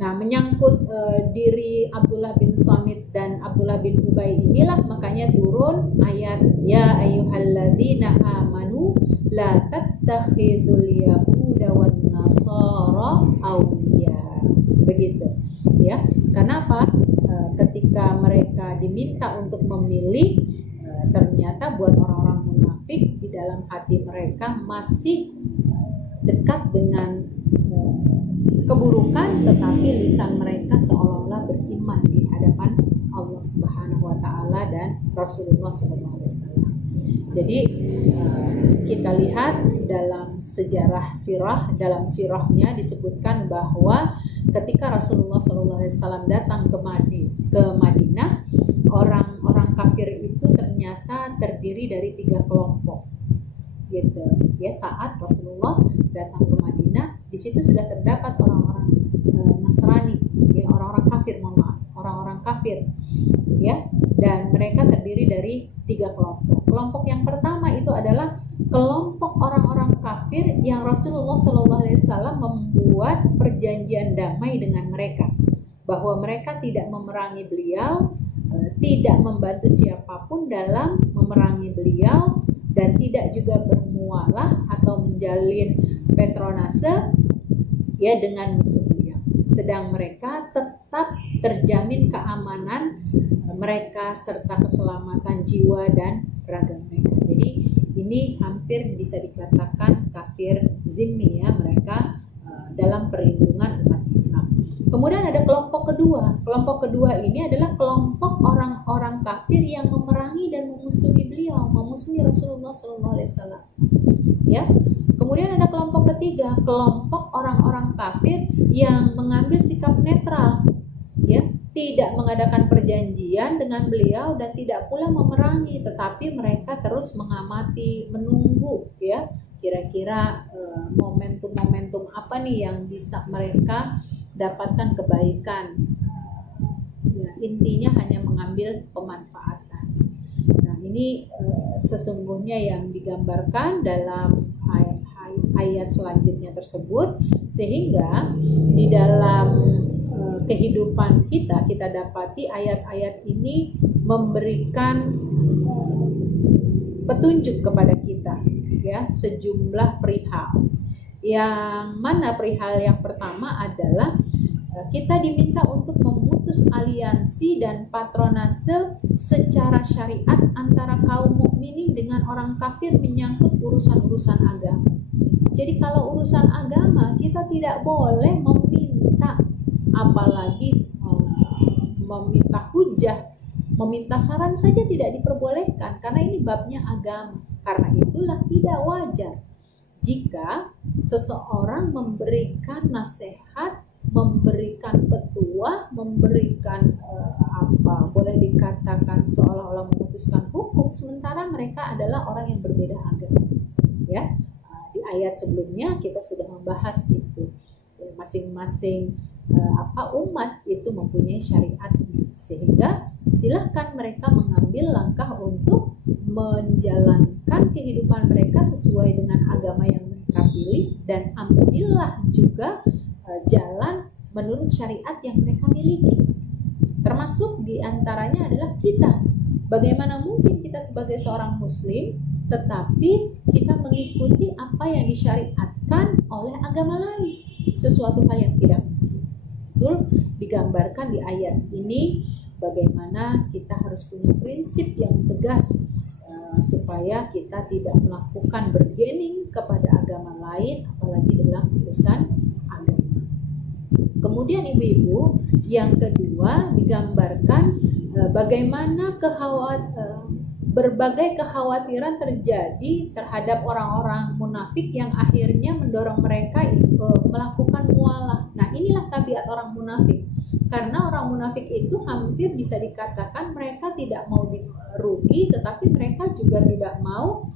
Nah, menyangkut diri Abdullah bin Samit dan Abdullah bin Ubay inilah makanya turun ayat ya ayyuhalladzina amanu la tattakhidul yahuda wan nasara awliya. Begitu ya. Kenapa? Ketika mereka diminta untuk memilih, ternyata buat orang-orang munafik di dalam hati mereka masih dekat dengan keburukan, tetapi lisan mereka seolah-olah beriman di hadapan Allah Subhanahu wa taala dan Rasulullah SAW. Jadi kita lihat dalam sejarah sirah, dalam sirahnya disebutkan bahwa ketika Rasulullah SAW datang ke Madinah, orang-orang kafir itu ternyata terdiri dari 3 kelompok. Gitu. Ya, saat Rasulullah datang ke Madinah, di situ sudah terdapat orang-orang Nasrani, ya, orang-orang kafir, ya, dan mereka terdiri dari 3 kelompok. Kelompok yang pertama itu adalah kelompok orang-orang kafir yang Rasulullah SAW membuat perjanjian damai dengan mereka, bahwa mereka tidak memerangi beliau, tidak membantu siapapun dalam memerangi beliau, dan tidak juga bermualah atau menjalin petronase ya dengan musuh beliau. Sedang mereka tetap terjamin keamanan mereka serta keselamatan jiwa dan raga mereka. Jadi ini hampir bisa dikatakan kafir zimmi ya, mereka dalam perlindungan umat Islam. Kemudian ada kelompok kedua. Kelompok kedua ini adalah kelompok orang-orang kafir yang memerangi dan memusuhi beliau, memusuhi Rasulullah SAW. Ya. Kemudian ada kelompok ketiga, kelompok orang-orang kafir yang mengambil sikap netral, ya, tidak mengadakan perjanjian dengan beliau dan tidak pula memerangi, tetapi mereka terus mengamati, menunggu, ya, kira-kira momentum-momentum apa nih yang bisa mereka dapatkan kebaikan. Ya, intinya hanya mengambil pemanfaatan. Nah, ini sesungguhnya yang digambarkan dalam ayat selanjutnya tersebut, sehingga di dalam kehidupan kita dapati ayat-ayat ini memberikan petunjuk kepada kita, ya, sejumlah perihal. Yang mana perihal yang pertama adalah kita diminta untuk memutus aliansi dan patronase secara syariat antara kaum mukminin dengan orang kafir menyangkut urusan-urusan agama. Jadi kalau urusan agama kita tidak boleh meminta, apalagi meminta hujah, meminta saran saja tidak diperbolehkan karena ini babnya agama. Karena itulah tidak wajar jika seseorang memberikan nasihat, memberikan petua, memberikan boleh dikatakan seolah-olah memutuskan hukum, sementara mereka adalah orang yang berbeda agama. Ya, di ayat sebelumnya kita sudah membahas itu. Masing-masing umat itu mempunyai syariat sehingga silakan mereka mengambil langkah untuk menjalankan kehidupan mereka sesuai dengan agama yang mereka pilih, dan ambillah juga jalan menurut syariat yang mereka miliki. Termasuk diantaranya adalah kita. Bagaimana mungkin kita sebagai seorang muslim tetapi kita mengikuti apa yang disyariatkan oleh agama lain, sesuatu hal yang tidak mungkin. Betul digambarkan di ayat ini bagaimana kita harus punya prinsip yang tegas supaya kita tidak melakukan bergening kepada agama lain, apalagi dalam urusan agama. Kemudian ibu-ibu, yang kedua digambarkan bagaimana berbagai kekhawatiran terjadi terhadap orang-orang munafik yang akhirnya mendorong mereka melakukan mualah. Nah, inilah tabiat orang munafik. Karena orang munafik itu hampir bisa dikatakan mereka tidak mau rugi, tetapi mereka juga tidak mau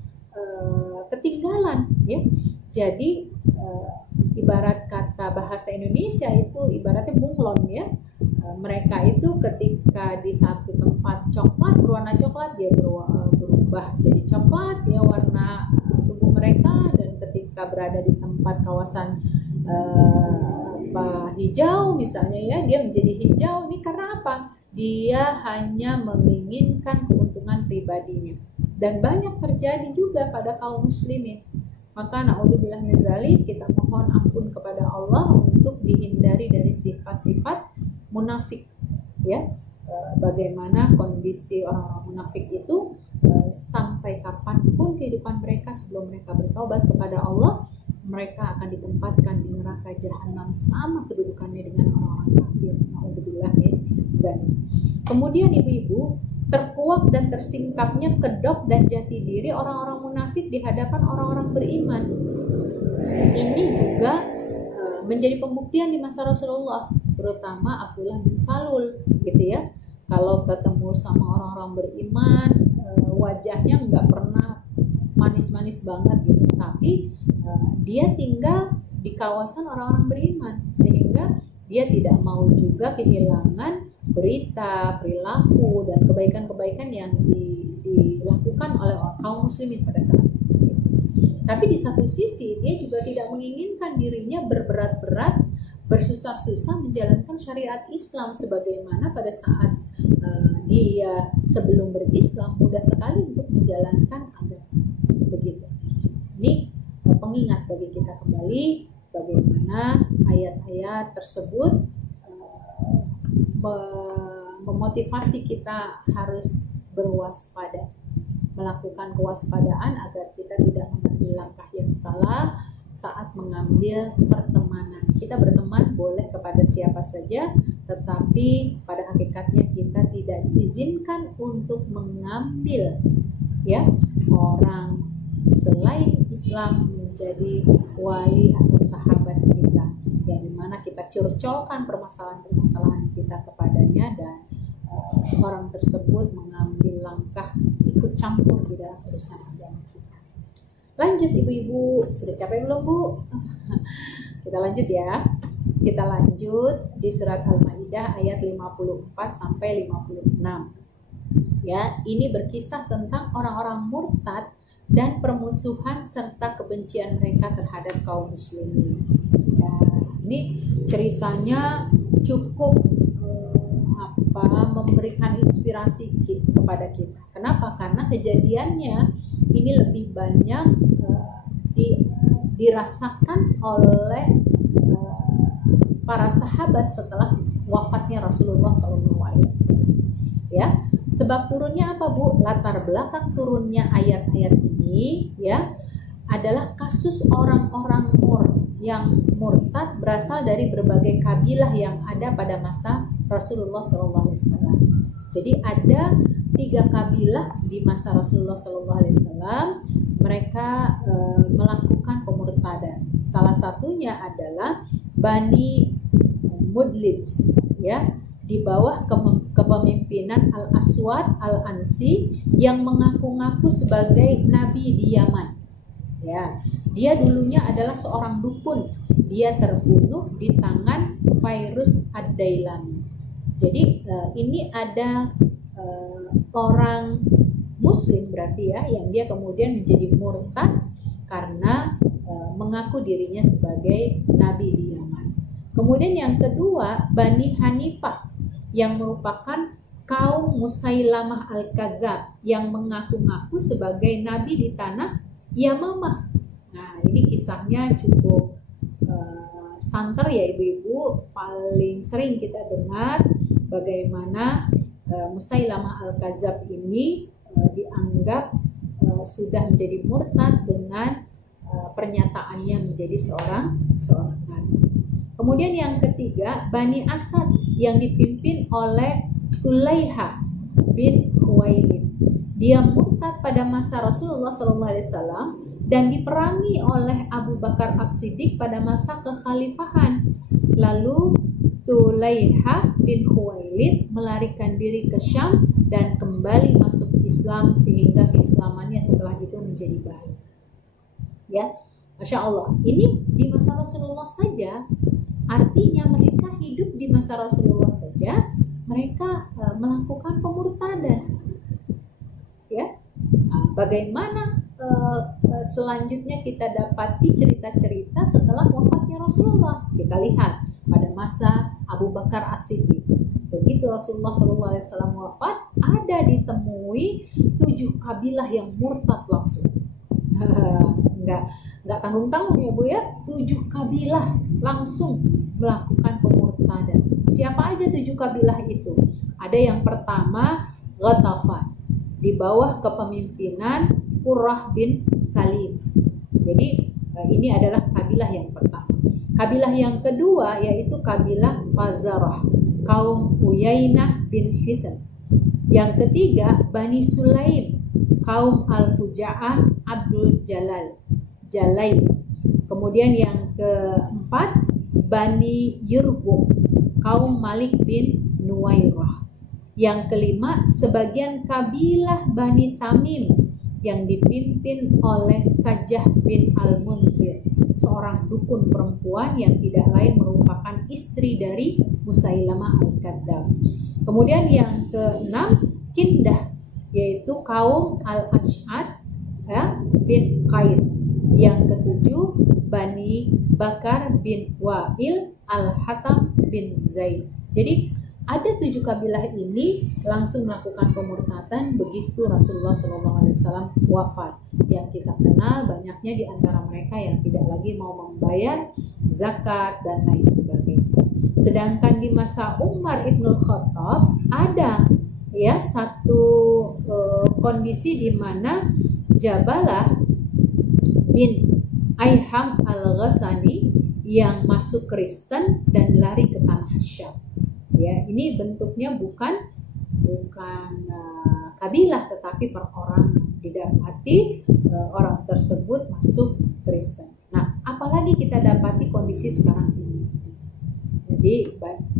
ketinggalan, ya. Jadi ibarat kata bahasa Indonesia itu ibaratnya bunglon, ya. Mereka itu ketika di satu tempat coklat, berwarna coklat, dia berubah jadi coklat, ya, warna tubuh mereka, dan ketika berada di tempat kawasan hijau misalnya, ya, dia menjadi hijau. Ini karena apa? Dia hanya menginginkan keuntungan pribadinya, dan banyak terjadi juga pada kaum muslimin. Maka na'udzubillah min dzalik, kita mohon ampun kepada Allah untuk dihindari dari sifat-sifat munafik, ya. Bagaimana kondisi orang-orang munafik itu sampai kapanpun kehidupan mereka sebelum mereka bertobat kepada Allah, mereka akan ditempatkan di neraka jahanam sama kedudukannya dengan orang-orang kafir. Na'udzubillah min dzalik. Kemudian ibu-ibu, terkuak dan tersingkapnya kedok dan jati diri orang-orang munafik di hadapan orang-orang beriman. Ini juga menjadi pembuktian di masa Rasulullah, terutama Abdullah bin Salul, gitu ya. Kalau ketemu sama orang-orang beriman, wajahnya nggak pernah manis-manis banget gitu, tapi dia tinggal di kawasan orang-orang beriman, sehingga dia tidak mau juga kehilangan berita, perilaku, dan kebaikan-kebaikan yang dilakukan oleh kaum muslimin pada saat itu. Tapi di satu sisi dia juga tidak menginginkan dirinya berberat-berat, bersusah-susah menjalankan syariat Islam, sebagaimana pada saat dia sebelum berislam mudah sekali untuk menjalankan agama. Begitu. Ini pengingat bagi kita kembali bagaimana ayat-ayat tersebut memotivasi kita harus berwaspada, melakukan kewaspadaan agar kita tidak mengambil langkah yang salah saat mengambil pertemanan. Kita berteman boleh kepada siapa saja, tetapi pada hakikatnya kita tidak diizinkan untuk mengambil, ya, orang selain Islam menjadi wali atau sahabat kita, yang dimana kita curcolkan permasalahan-permasalahan kita kepadanya, dan orang tersebut mengambil langkah ikut campur di dalam urusan agama kita. Lanjut ibu-ibu, sudah capek belum Bu? Kita lanjut ya. Kita lanjut di surat Al-Maidah ayat 54 sampai 56. Ya, ini berkisah tentang orang-orang murtad dan permusuhan serta kebencian mereka terhadap kaum muslimin. Ya, ini ceritanya cukup memberikan inspirasi kepada kita. Kenapa? Karena kejadiannya ini lebih banyak dirasakan oleh para sahabat setelah wafatnya Rasulullah SAW. Ya, sebab turunnya apa Bu? Latar belakang turunnya ayat-ayat ini, ya, adalah kasus orang-orang yang murtad berasal dari berbagai kabilah yang ada pada masa Rasulullah SAW. Jadi ada 3 kabilah di masa Rasulullah SAW, mereka melakukan pemurtadan. Salah satunya adalah Bani Mudlij, ya, di bawah kepemimpinan Al-Aswad Al-Ansi yang mengaku-ngaku sebagai nabi di Yaman. Ya, dia dulunya adalah seorang dukun. Dia terbunuh di tangan Fairuz Ad-Dailami. Jadi ini ada orang Muslim berarti ya, yang dia kemudian menjadi murtad karena mengaku dirinya sebagai nabi di Yaman. Kemudian yang kedua, Bani Hanifah yang merupakan kaum Musailamah al-Kadzab yang mengaku-ngaku sebagai nabi di tanah Yamamah. Nah, ini kisahnya cukup santer ya ibu-ibu, paling sering kita dengar bagaimana Musailamah al-Kadzab ini dianggap sudah menjadi murtad dengan pernyataannya menjadi seorang nabi. Kemudian yang ketiga, Bani Asad yang dipimpin oleh Tulaiha bin Khuwailid. Dia murtad pada masa Rasulullah SAW dan diperangi oleh Abu Bakar As-Siddiq pada masa kekhalifahan. Lalu Tulaiha bin Khuwailid melarikan diri ke Syam dan kembali masuk Islam sehingga keislamannya setelah itu menjadi baik. Ya, Masya Allah. Ini di masa Rasulullah saja, artinya mereka hidup di masa Rasulullah saja, mereka melakukan pemurtadan. Ya, bagaimana selanjutnya kita dapati cerita-cerita setelah wafatnya Rasulullah? Kita lihat pada masa Abu Bakar As-Siddiq. Begitu Rasulullah SAW wafat, ada ditemui 7 kabilah yang murtad langsung. Nggak tanggung-tanggung ya Bu ya, 7 kabilah langsung melakukan pemurtadan. Siapa aja 7 kabilah itu? Ada yang pertama Ghatafan, di bawah kepemimpinan Qurrah bin Salim. Jadi ini adalah kabilah yang pertama. Kabilah yang kedua yaitu kabilah Fazarah, kaum Uyainah bin Hisn. Yang ketiga Bani Sulaim, kaum Al-Fuja'ah Abdul Jalail. Kemudian yang keempat Bani Yurbu, kaum Malik bin Nuwairah. Yang kelima sebagian kabilah Bani Tamim yang dipimpin oleh Sajjah bin Al-Munzir, seorang dukun perempuan yang tidak lain merupakan istri dari Musailamah al-Kadzab. Kemudian yang keenam Kindah, yaitu kaum Al-Ash'ad bin Qais. Yang ketujuh Bani Bakar bin Wa'il Al-Hatam bin Zaid. Jadi ada 7 kabilah ini langsung melakukan pemurtadan begitu Rasulullah SAW wafat. Yang kita kenal banyaknya di antara mereka yang tidak lagi mau membayar zakat dan lain sebagainya. Sedangkan di masa Umar Ibnul Khattab ada ya satu kondisi di mana Jabalah bin Aiham al-Ghassani yang masuk Kristen dan lari ke tanah Syam. Ya, ini bentuknya bukan kabilah tetapi perorangan. Tidak berarti orang tersebut masuk Kristen. Nah, apalagi kita dapati kondisi sekarang ini. Jadi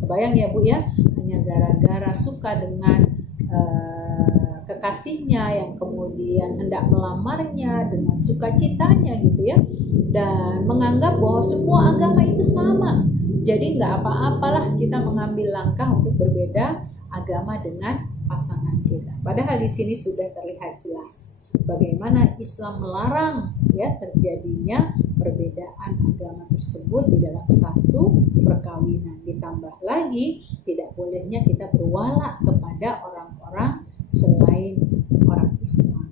kebayang ya Bu ya, hanya gara-gara suka dengan kekasihnya yang kemudian hendak melamarnya dengan sukacitanya gitu ya, dan menganggap bahwa semua agama itu sama. Jadi nggak apa-apalah kita mengambil langkah untuk berbeda agama dengan pasangan kita. Padahal di sini sudah terlihat jelas bagaimana Islam melarang ya terjadinya perbedaan agama tersebut di dalam satu perkawinan. Ditambah lagi tidak bolehnya kita berwala kepada orang-orang selain orang Islam.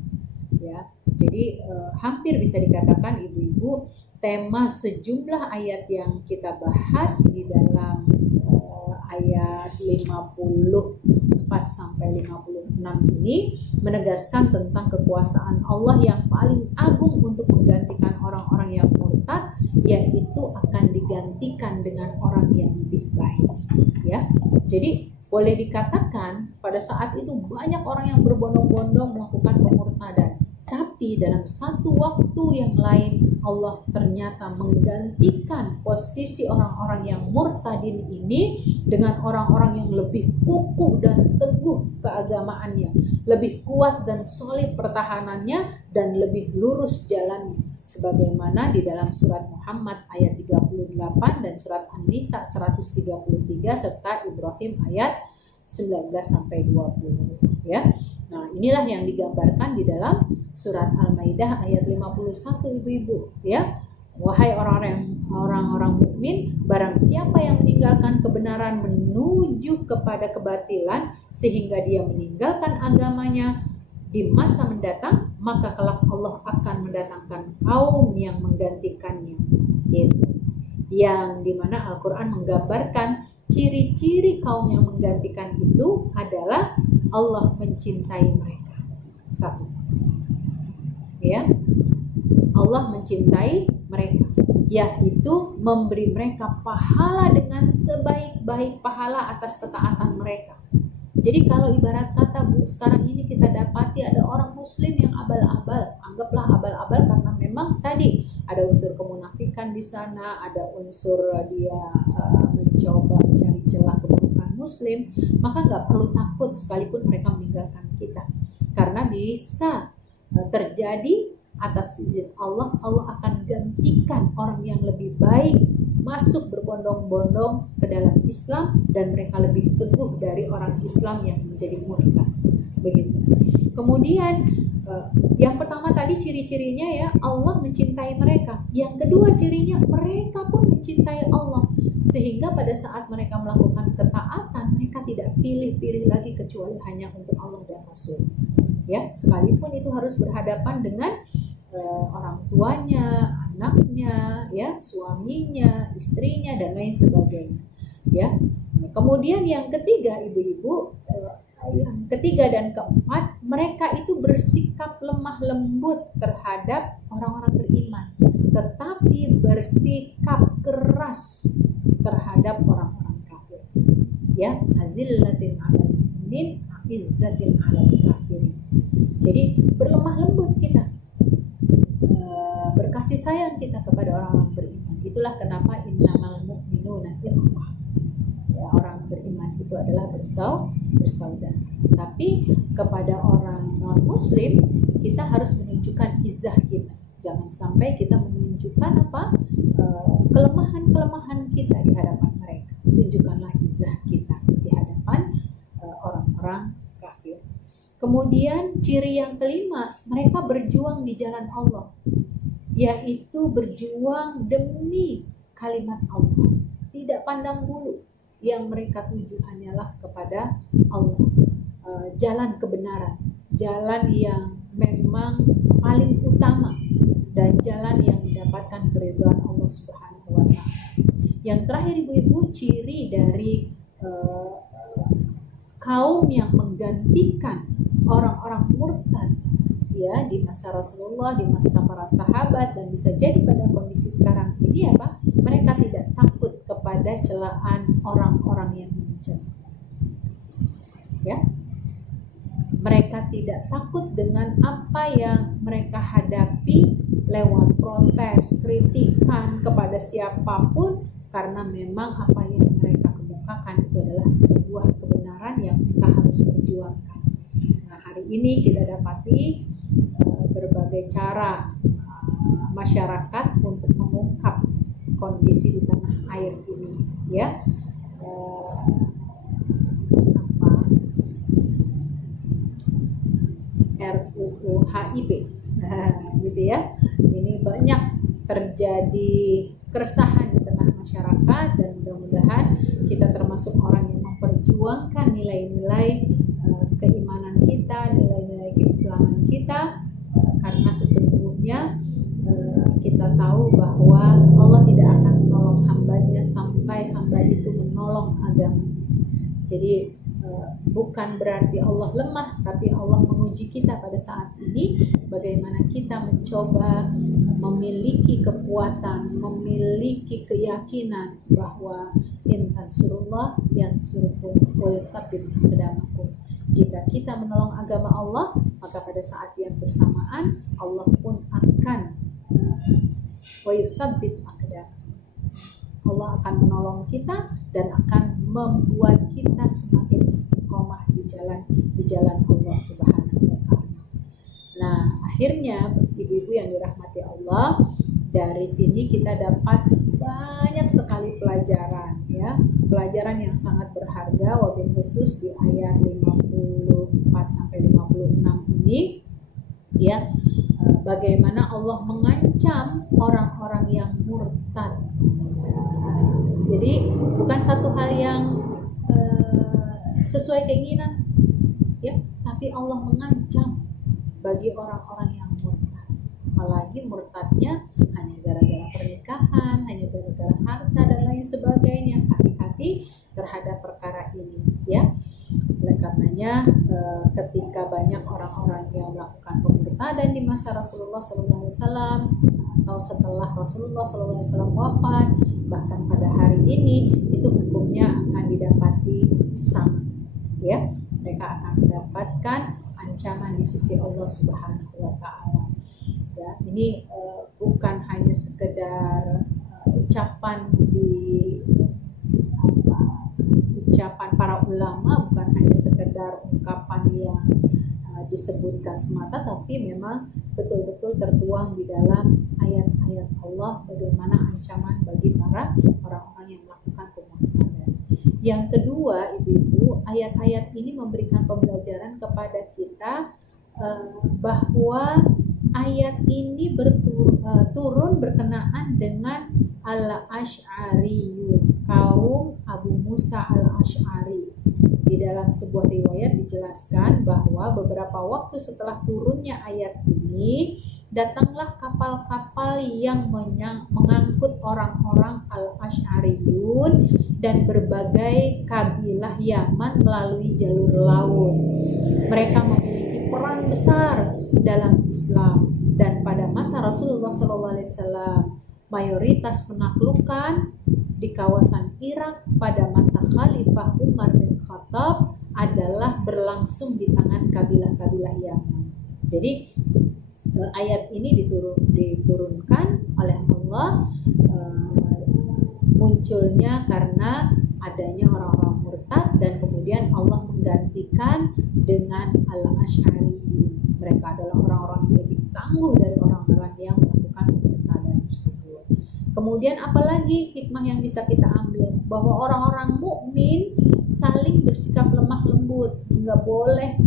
Ya, jadi hampir bisa dikatakan ibu-ibu tema sejumlah ayat yang kita bahas di dalam ayat 54 sampai 56 ini menegaskan tentang kekuasaan Allah yang paling agung untuk menggantikan orang-orang yang murtad, yaitu akan digantikan dengan orang yang lebih baik. Ya, jadi boleh dikatakan pada saat itu banyak orang yang berbondong-bondong melakukan pemurtadan. Tapi dalam satu waktu yang lain Allah ternyata menggantikan posisi orang-orang yang murtadin ini dengan orang-orang yang lebih kukuh dan teguh keagamaannya, lebih kuat dan solid pertahanannya, dan lebih lurus jalannya. Sebagaimana di dalam surat Muhammad ayat 38 dan surat An-Nisa 133 serta Ibrahim ayat 19 sampai 20 ya. Nah, inilah yang digambarkan di dalam surat Al-Maidah ayat 51 ibu-ibu ya. Wahai orang-orang mukmin, barang siapa yang meninggalkan kebenaran menuju kepada kebatilan sehingga dia meninggalkan agamanya di masa mendatang, maka kelak Allah akan mendatangkan kaum yang menggantikannya. Gitu. Yang dimana Al-Quran menggambarkan ciri-ciri kaum yang menggantikan itu adalah Allah mencintai mereka. Satu. Ya. Allah mencintai mereka, yaitu memberi mereka pahala dengan sebaik-baik pahala atas ketaatan mereka. Jadi kalau ibarat kata Bu, sekarang ini kita dapati ada orang muslim yang abal-abal, anggaplah abal-abal karena memang tadi ada unsur kemunafikan di sana, ada unsur dia mencoba mencari celah keburukan muslim, maka nggak perlu takut sekalipun mereka meninggalkan kita, karena bisa terjadi atas izin Allah, Allah akan gantikan orang yang lebih baik masuk berbondong-bondong ke dalam Islam dan mereka lebih teguh dari orang Islam yang menjadi murtad. Begitu. Kemudian yang pertama tadi ciri-cirinya ya Allah mencintai mereka. Yang kedua cirinya mereka pun mencintai Allah, sehingga pada saat mereka melakukan ketaatan mereka tidak pilih-pilih lagi kecuali hanya untuk Allah dan Rasul. Ya, sekalipun itu harus berhadapan dengan orang tuanya, anaknya, ya, suaminya, istrinya dan lain sebagainya. Ya. Kemudian yang ketiga, ibu-ibu, yang ketiga dan keempat, mereka itu bersikap lemah lembut terhadap orang-orang beriman, tetapi bersikap keras terhadap orang-orang kafir. Ya, azillatin 'alal mu'minin, izzatin 'alal kafirin. Jadi berlemah lembut kita, berkasih sayang kita kepada orang-orang beriman. Itulah kenapa innamal mu'minuna ikhwah. Ya, orang beriman itu adalah bersaudara. Tapi kepada orang non muslim kita harus menunjukkan izah kita. Jangan sampai kita menunjukkan kelemahan-kelemahan kita di hadapan mereka. Tunjukkanlah izah kita di hadapan orang-orang kafir. Kemudian ciri yang kelima, mereka berjuang di jalan Allah, yaitu berjuang demi kalimat Allah, tidak pandang bulu. Yang mereka tuju hanyalah kepada Allah, jalan kebenaran, jalan yang memang paling utama dan jalan yang mendapatkan keridhaan Allah Subhanahu wa Ta'ala. Yang terakhir ibu-ibu, ciri dari kaum yang menggantikan orang-orang murtad ya di masa Rasulullah, di masa para sahabat, dan bisa jadi pada kondisi sekarang ini apa? Mereka tidak takut kepada celaan orang-orang yang mencela. Ya. Mereka tidak takut dengan apa yang mereka hadapi lewat protes, kritikan kepada siapapun, karena memang apa yang mereka kemukakan itu adalah sebuah kebenaran yang mereka harus perjuangkan. Nah, hari ini kita dapati berbagai cara masyarakat untuk mengungkap kondisi di tanah air ini, ya. RUU HIB, gitu ya. Ini banyak terjadi keresahan di tengah masyarakat, dan mudah-mudahan kita termasuk orang yang memperjuangkan nilai-nilai keimanan kita, nilai-nilai keislaman kita, karena sesungguhnya kita tahu bahwa Allah tidak akan menolong hambanya sampai hamba itu menolong agama. Jadi bukan berarti Allah lemah, tapi Allah menguji kita pada saat ini bagaimana kita mencoba memiliki kekuatan, memiliki keyakinan bahwa in tansurullah yansurkum wa yutsabbit aqdamakum. Jika kita menolong agama Allah, maka pada saat yang bersamaan Allah pun akan wa yutsabbit aqdamakum. Allah akan menolong kita dan akan membuat kita semakin istiqomah di jalan Allah Subhanahu wa Ta'ala. Nah, akhirnya ibu-ibu yang dirahmati Allah, Dari sini kita dapat banyak sekali pelajaran, ya, pelajaran yang sangat berharga, wabil khusus di ayat 54 sampai 56 ini, ya, bagaimana Allah mengancam orang-orang yang murtad. Jadi bukan satu hal yang sesuai keinginan, ya, tapi Allah mengancam bagi orang-orang yang murtad. Apalagi murtadnya hanya gara-gara pernikahan, hanya gara-gara harta dan lain sebagainya. Hati-hati terhadap perkara ini, ya. Oleh karenanya ketika banyak orang-orang yang melakukan pemurtadan di masa Rasulullah SAW atau setelah Rasulullah SAW wafat, bahkan pada hari ini, itu hukumnya akan didapati sama, ya. Mereka akan mendapatkan ancaman di sisi Allah Subhanahu wa Ta'ala. Ya, ini bukan hanya sekedar ucapan para ulama, bukan hanya sekedar ungkapan yang disebutkan semata, tapi memang betul-betul tertuang di dalam ayat-ayat Allah bagaimana ancaman bagi para orang-orang yang melakukan pemurtadan. Yang kedua, ibu-ibu, ayat-ayat ini memberikan pembelajaran kepada kita bahwa ayat ini turun berkenaan dengan Al-Asy'ariyun, kaum Abu Musa Al-Asy'ari. Di dalam sebuah riwayat dijelaskan bahwa beberapa waktu setelah turunnya ayat ini, datanglah kapal-kapal yang mengangkut orang-orang Al-Asy'ariyun dan berbagai kabilah Yaman melalui jalur laut. Mereka memiliki peran besar dalam Islam, dan pada masa Rasulullah SAW mayoritas penaklukan di kawasan Irak pada masa Khalifah Umar bin Khattab adalah berlangsung di tangan kabilah-kabilah Yaman. Jadi ayat ini diturunkan oleh Allah, munculnya karena adanya orang-orang murtad, dan kemudian Allah menggantikan dengan Al-Asy'ariyun. Mereka adalah orang-orang yang lebih tangguh dari orang-orang yang melakukan pemurtadan tersebut. Kemudian apalagi hikmah yang bisa kita ambil, bahwa orang-orang mukmin saling bersikap lemah lembut, nggak boleh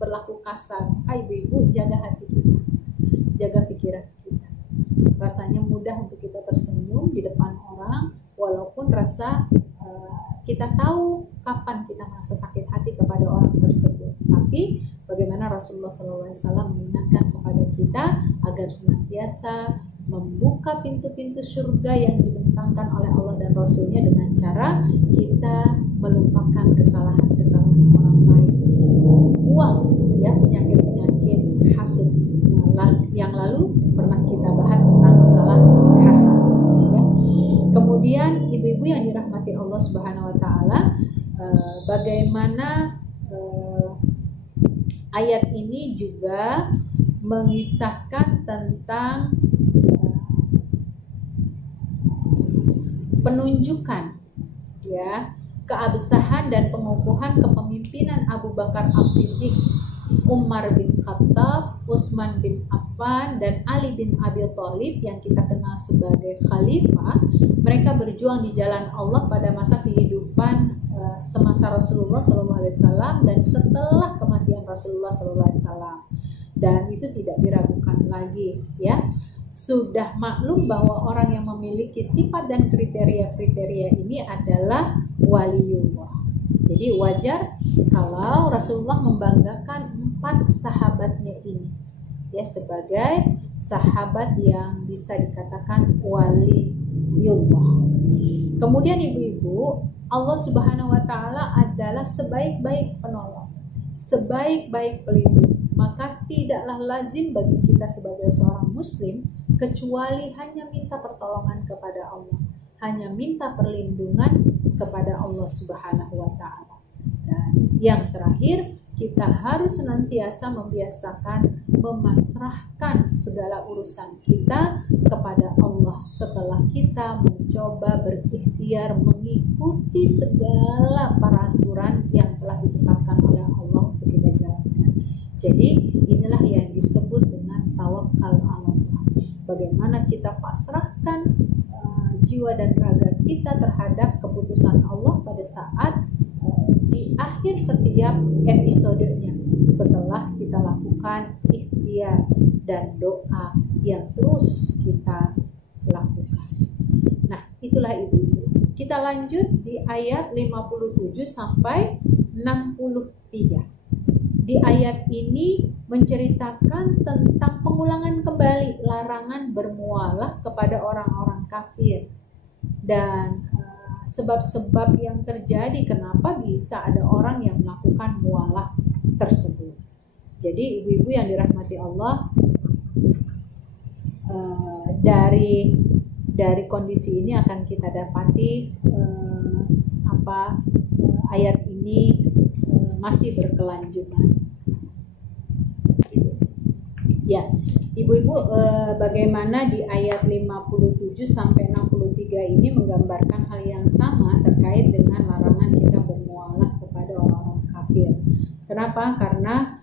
berlaku kasar. Ibu-ibu, jaga hati kita, jaga pikiran kita. Rasanya mudah untuk kita tersenyum di depan orang, walaupun kita tahu kapan kita merasa sakit hati kepada orang tersebut. Tapi bagaimana Rasulullah SAW mengingatkan kepada kita agar senantiasa membuka pintu-pintu surga yang dibentangkan oleh Allah dan Rasulnya dengan cara kita melupakan kesalahan-kesalahan orang lain. Buang, ya, penyakit-penyakit hasad yang lalu pernah kita bahas tentang masalah hasad, ya. Kemudian ibu-ibu yang dirahmati Allah Subhanahu wa Ta'ala, bagaimana ayat ini juga mengisahkan tentang penunjukan, ya, keabsahan dan pengukuhan kepemimpinan Abu Bakar As-Siddiq, Umar bin Khattab, Utsman bin Affan, dan Ali bin Abi Thalib yang kita kenal sebagai khalifah. Mereka berjuang di jalan Allah pada masa kehidupan semasa Rasulullah SAW dan setelah kematian Rasulullah SAW. Dan itu tidak diragukan lagi, ya. Sudah maklum bahwa orang yang memiliki sifat dan kriteria-kriteria ini adalah waliullah. Jadi wajar kalau Rasulullah membanggakan 4 sahabatnya ini, ya, sebagai sahabat yang bisa dikatakan waliullah. Kemudian ibu-ibu, Allah Subhanahu wa Ta'ala adalah sebaik-baik penolong, sebaik-baik pelindung. Maka tidaklah lazim bagi kita sebagai seorang muslim kecuali hanya minta pertolongan kepada Allah, hanya minta perlindungan kepada Allah Subhanahu wa Ta'ala. Dan yang terakhir, kita harus senantiasa membiasakan memasrahkan segala urusan kita kepada Allah setelah kita mencoba berikhtiar mengikuti segala peraturan yang telah ditetapkan oleh Allah untuk kita jalankan. Jadi inilah yang disebut dengan tawakal ala Allah. Bagaimana kita pasrahkan jiwa dan raga kita terhadap keputusan Allah pada saat di akhir setiap episodenya, setelah kita lakukan ikhtiar dan doa yang terus kita lakukan. Nah, itulah ibu-ibu. Kita lanjut di ayat 57 sampai 63. Di ayat ini menceritakan tentang pengulangan kembali larangan bermualah kepada orang-orang kafir dan sebab-sebab yang terjadi kenapa bisa ada orang yang melakukan mualah tersebut. Jadi ibu-ibu yang dirahmati Allah, dari kondisi ini akan kita dapati ayat ini masih berkelanjutan. Ya, ibu-ibu, bagaimana di ayat 57 sampai 63 ini menggambarkan hal yang sama terkait dengan larangan kita bermualah kepada orang-orang kafir. Kenapa? Karena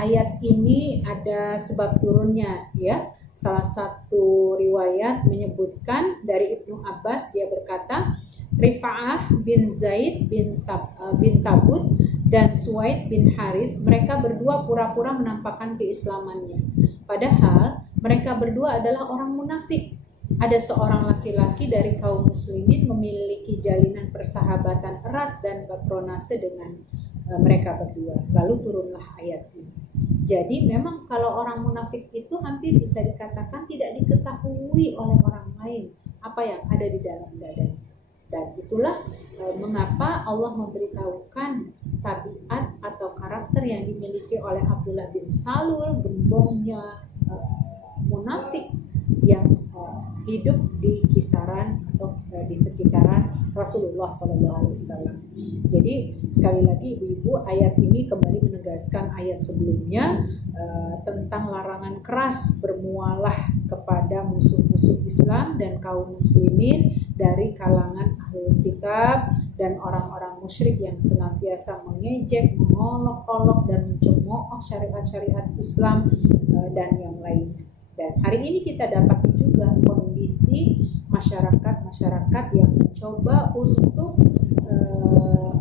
ayat ini ada sebab turunnya, ya. Salah satu riwayat menyebutkan dari Ibnu Abbas, dia berkata, Rifa'ah bin Zaid bin Tabut dan Suwaid bin Harith, mereka berdua pura-pura menampakkan keislamannya. Padahal mereka berdua adalah orang munafik. Ada seorang laki-laki dari kaum muslimin memiliki jalinan persahabatan erat dan patronase dengan mereka berdua. Lalu turunlah ayat ini. Jadi memang kalau orang munafik itu hampir bisa dikatakan tidak diketahui oleh orang lain apa yang ada di dalam dadanya. Dan itulah mengapa Allah memberitahukan tabiat atau karakter yang dimiliki oleh Abdullah bin Salul, gembongnya munafik yang hidup di kisaran atau di sekitaran Rasulullah SAW. Jadi sekali lagi ibu-ibu, ayat ini kembali menegaskan ayat sebelumnya tentang larangan keras bermualah kepada musuh-musuh Islam dan kaum muslimin dari kalangan ahlul kitab dan orang-orang musyrik yang senantiasa mengejek, mengolok-olok dan mencemooh syariat-syariat Islam dan yang lainnya. Dan hari ini kita dapati juga kondisi masyarakat yang mencoba untuk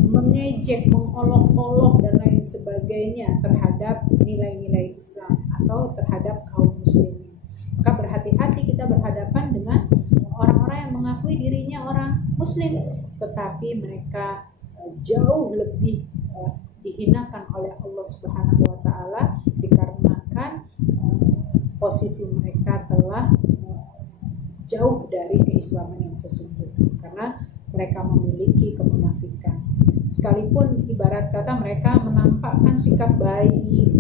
mengejek, mengolok-olok dan lain sebagainya terhadap nilai-nilai Islam atau terhadap kaum muslimin. Maka berhati-hati kita berhadapan dengan orang-orang yang mengakui dirinya orang muslim, tetapi mereka jauh lebih dihinakan oleh Allah Subhanahu wa taala dikarenakan posisi mereka telah jauh dari keislaman yang sesungguhnya, karena mereka memiliki kemunafikan. Sekalipun ibarat kata mereka menampakkan sikap baik,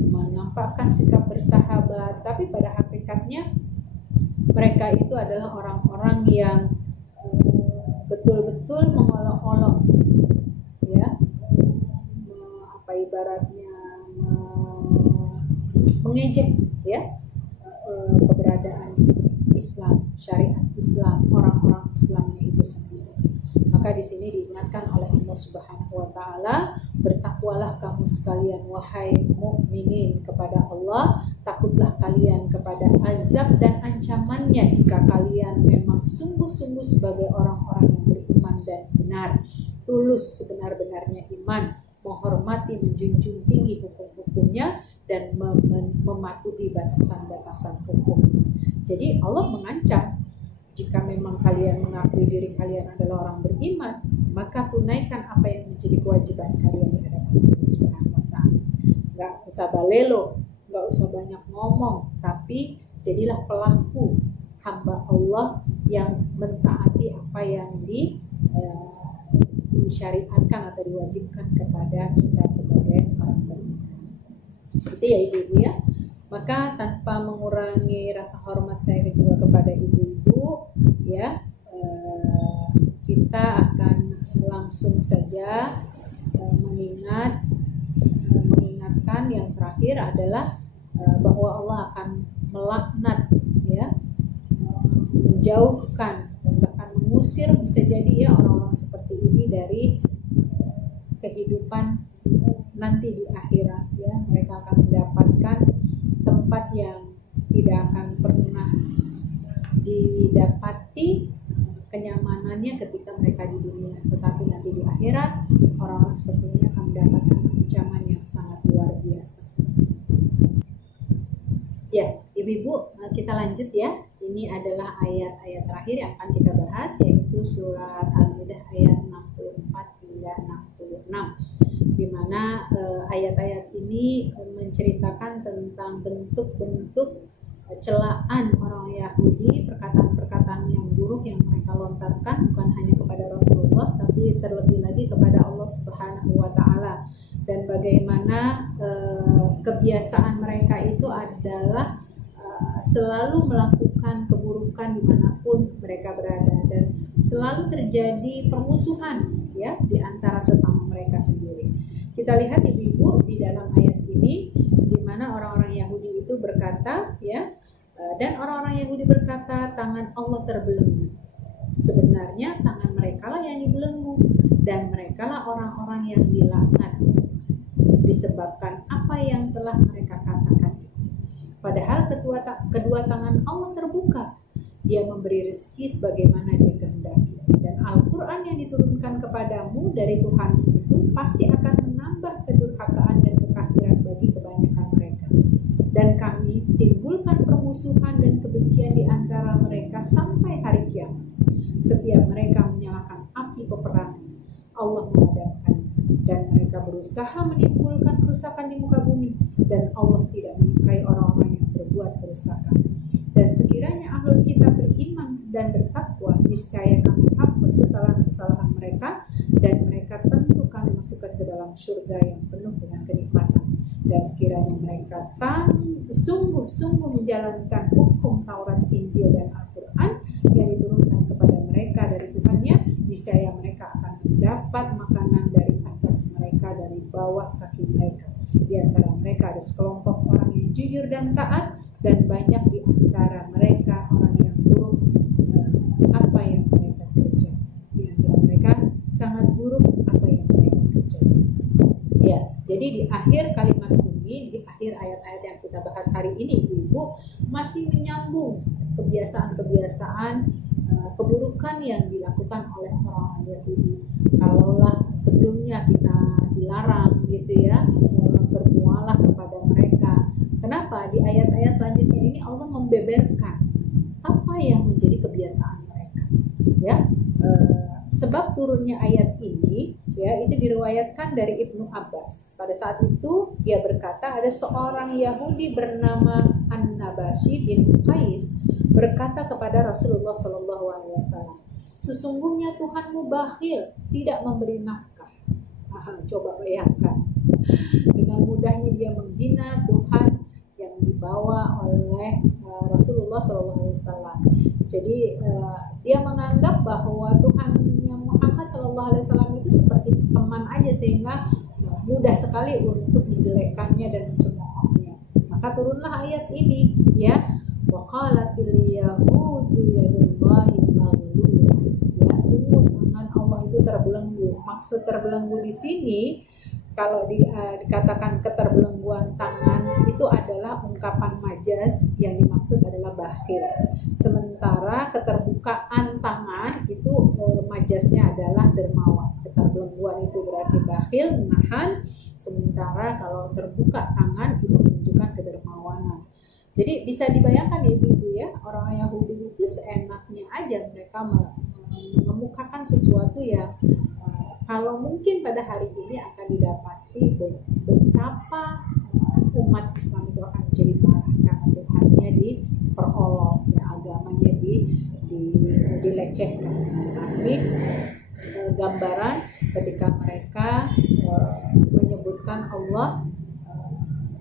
menampakkan sikap bersahabat, tapi pada hakikatnya mereka itu adalah orang-orang yang betul-betul mengolok-olok, ya, ibaratnya mengejek, ya, keberadaan Islam, syariat Islam, orang-orang Islamnya itu sendiri. Maka di sini diingatkan oleh Allah Subhanahu wa taala, bertakwalah kamu sekalian wahai mukminin kepada Allah, takutlah kalian kepada azab dan ancamannya jika kalian memang sungguh-sungguh sebagai orang-orang yang beriman dan benar, tulus sebenar-benarnya iman, menghormati, menjunjung tinggi hukum-hukumnya dan mematuhi batasan-batasan hukum. Jadi Allah mengancam, jika memang kalian mengakui diri kalian adalah orang beriman, maka tunaikan apa yang menjadi kewajiban kalian di hadapan Allah Subhanahu wa taala. Enggak usah balelo, enggak usah banyak ngomong, tapi jadilah pelaku hamba Allah yang mentaati apa yang disyariatkan atau diwajibkan kepada kita sebagai orang beriman. Itu ya ibu-ibu ya. Maka tanpa mengurangi rasa hormat saya kedua kepada ibu-ibu, ya, kita akan langsung saja mengingatkan yang terakhir adalah bahwa Allah akan melaknat, ya, menjauhkan dan bahkan mengusir bisa jadi ya orang-orang seperti ini dari kehidupan nanti di akhirat, ya. Mereka akan mendapatkan tempat yang tidak akan pernah didapati kenyamanannya ketika mereka di dunia, tetapi nanti di akhirat orang-orang seperti ini akan mendapatkan ancaman yang sangat luar biasa. Ya, ibu-ibu, kita lanjut ya. Ini adalah ayat-ayat terakhir yang akan kita bahas, yaitu surat Al-Maidah ayat 64 hingga 66, di mana ayat-ayat ini menceritakan tentang bentuk-bentuk celaan orang Yahudi, perkataan-perkataan yang buruk yang mereka lontarkan bukan hanya kepada Rasulullah, tapi terlebih lagi kepada Allah Subhanahu wa Ta'ala. Dan bagaimana kebiasaan mereka itu adalah selalu melakukan keburukan dimanapun mereka berada, dan selalu terjadi permusuhan ya di antara sesama mereka sendiri. Kita lihat ibu-ibu di dalam ayat ini, di mana orang-orang Yahudi itu berkata ya, dan orang-orang Yahudi berkata, tangan Allah terbelenggu. Sebenarnya tangan mereka lah yang dibelenggu, dan mereka lah orang-orang yang dilaknat disebabkan apa yang telah mereka katakan. Padahal kedua tangan Allah terbuka. Dia memberi rezeki sebagaimana Dia kehendaki. Dan Al-Quran yang diturunkan kepadamu dari Tuhan itu pasti akan menambah kedurhakaan dan kekafiran bagi kebanyakan mereka. Dan kami timbulkan permusuhan dan kebencian di antara mereka sampai hari kiamat. Setiap mereka menyalakan api peperangan, Allah memadamkan, dan mereka berusaha menimbulkan kerusakan di muka bumi, dan Allah tidak menyukai orang-orang yang berbuat kerusakan. Dan sekiranya ahlul kitab beriman dan bertakwa, niscaya kami hapus kesalahan-kesalahan mereka, dan mereka tentu kami masukkan ke dalam surga yang penuh dengan kenikmatan. Dan sekiranya mereka sungguh-sungguh menjalankan hukum Taurat, Injil, dan Al-Quran yang diturunkan kepada mereka dari Tuhannya, niscaya mereka akan mendapat makanan dari atas mereka, dari bawah kaki mereka. Di antara mereka ada sekelompok orang yang jujur dan taat, dan banyak di antara mereka orang yang buruk apa yang mereka kerjakan. Di antara mereka sangat buruk apa yang mereka kerjakan. Ya, jadi di akhir kalimat ini, di akhir ayat-ayat yang kita bahas hari ini, ibu masih menyambung kebiasaan-kebiasaan keburukan yang dilakukan oleh orang-orang Yahudi. Kalaulah sebelumnya kita dilarang gitu ya, bermualah kepada mereka. Kenapa? Di ayat-ayat selanjutnya ini Allah membeberkan apa yang menjadi kebiasaan mereka. Ya, sebab turunnya ayat ini ya itu diriwayatkan dari Ibnu Abbas. Pada saat itu dia berkata, ada seorang Yahudi bernama An-Nabashi bin Qais berkata kepada Rasulullah SAW, sesungguhnya Tuhanmu bakhil, tidak memberi nafkah. Coba bayangkan, dengan mudahnya dia menghina Tuhan yang dibawa oleh Rasulullah SAW. Jadi dia menganggap bahwa Tuhannya Muhammad SAW itu seperti teman aja, sehingga mudah sekali untuk menjelekkannya dan mencemoohnya. Maka turunlah ayat ini ya, waqalatil yahudu yadullahi maghlullah. Ya, sungguh tangan Allah itu terbelenggu. Maksud terbelenggu di sini, kalau dikatakan keterbelengguan tangan itu adalah ungkapan majaz, yang dimaksud adalah bakhil. Sementara keterbukaan tangan itu majaznya adalah dermawan. Keterbelengguan itu berarti bakhil, menahan. Sementara kalau terbuka tangan itu menunjukkan kedermawanan. Jadi bisa dibayangkan ya ibu-ibu ya, orang Yahudi itu seenaknya aja mereka mengemukakan sesuatu yang kalau mungkin pada hari ini akan didapati betapa umat Islam itu akan menjadi marah karena Tuhannya diperolok, ya, agamanya dilecehkan. Tapi gambaran ketika mereka menyebutkan Allah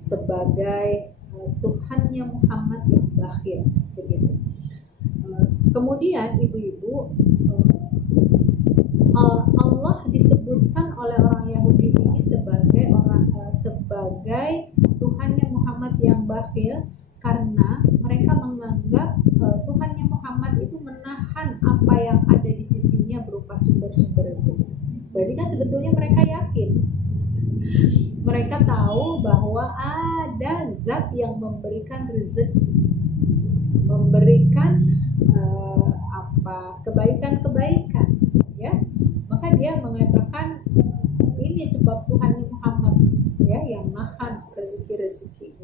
sebagai Tuhannya Muhammad yang bakhil, begitu. Kemudian ibu-ibu, Allah disebutkan oleh orang Yahudi ini sebagai Tuhannya Muhammad yang bakhil karena mereka menganggap Tuhannya Muhammad itu menahan apa yang ada di sisinya berupa sumber-sumber itu. Berarti kan sebetulnya mereka yakin, mereka tahu bahwa ada zat yang memberikan rezeki, memberikan berupa kebaikan-kebaikan, ya. Maka dia mengatakan ini sebab Tuhan Muhammad, ya, yang nahan rezeki-rezeki,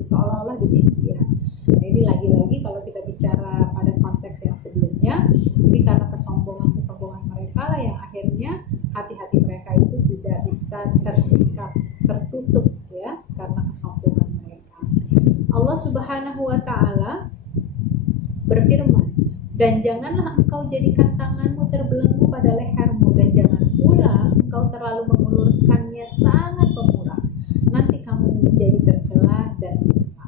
seolah-olah demikian. Nah, ini lagi-lagi kalau kita bicara pada konteks yang sebelumnya, ini karena kesombongan mereka lah yang akhirnya hati-hati mereka itu tidak bisa tersikap, tertutup, ya, karena kesombongan mereka. Allah Subhanahu wa Ta'ala berfirman, dan janganlah engkau jadikan tanganmu terbelenggu pada lehermu, dan jangan pula engkau terlalu mengulurkannya sangat pemurah, nanti kamu menjadi tercela dan menyesal.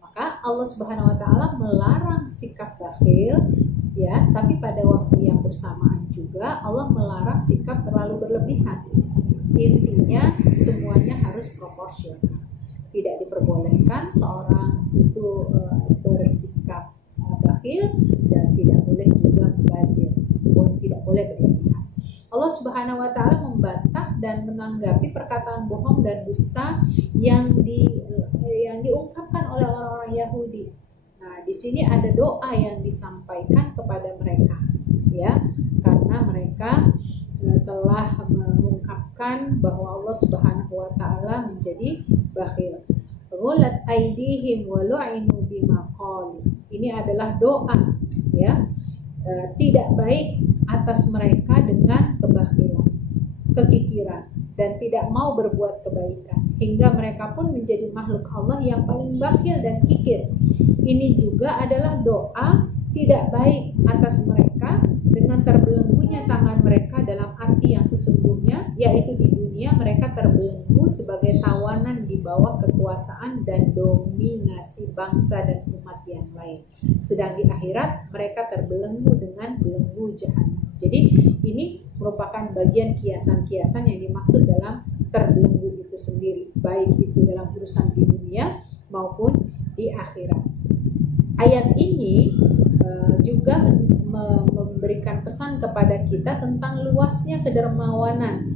Maka Allah Subhanahu wa Ta'ala melarang sikap bakhil, ya, tapi pada waktu yang bersamaan juga Allah melarang sikap terlalu berlebihan. Intinya semuanya harus proporsional. Tidak diperbolehkan seorang itu bersikap bakhil dan tidak boleh juga mubazir, tidak boleh berlebihan. Allah Subhanahu wa Ta'ala membantah dan menanggapi perkataan bohong dan dusta yang diungkapkan oleh orang-orang Yahudi. Nah, di sini ada doa yang disampaikan kepada mereka, ya, karena mereka telah mengungkapkan bahwa Allah Subhanahu wa Ta'ala menjadi bakhil. Ghulat aidihim wa lu'inu bima qalu. Ini adalah doa, ya, tidak baik atas mereka dengan kebakhilan, kekikiran, dan tidak mau berbuat kebaikan, hingga mereka pun menjadi makhluk Allah yang paling bakhil dan kikir. Ini juga adalah doa tidak baik atas mereka dengan terbelenggunya tangan mereka dalam arti yang sesungguhnya, yaitu di dunia mereka terbelenggu sebagai tawanan di bawah kekuasaan dan dominasi bangsa dan umat yang lain. Sedang di akhirat mereka terbelenggu dengan belenggu jahanam. Jadi ini merupakan bagian kiasan-kiasan yang dimaksud dalam terbelenggu itu sendiri, baik itu dalam urusan di dunia maupun di akhirat. Ayat ini juga memberikan pesan kepada kita tentang luasnya kedermawanan,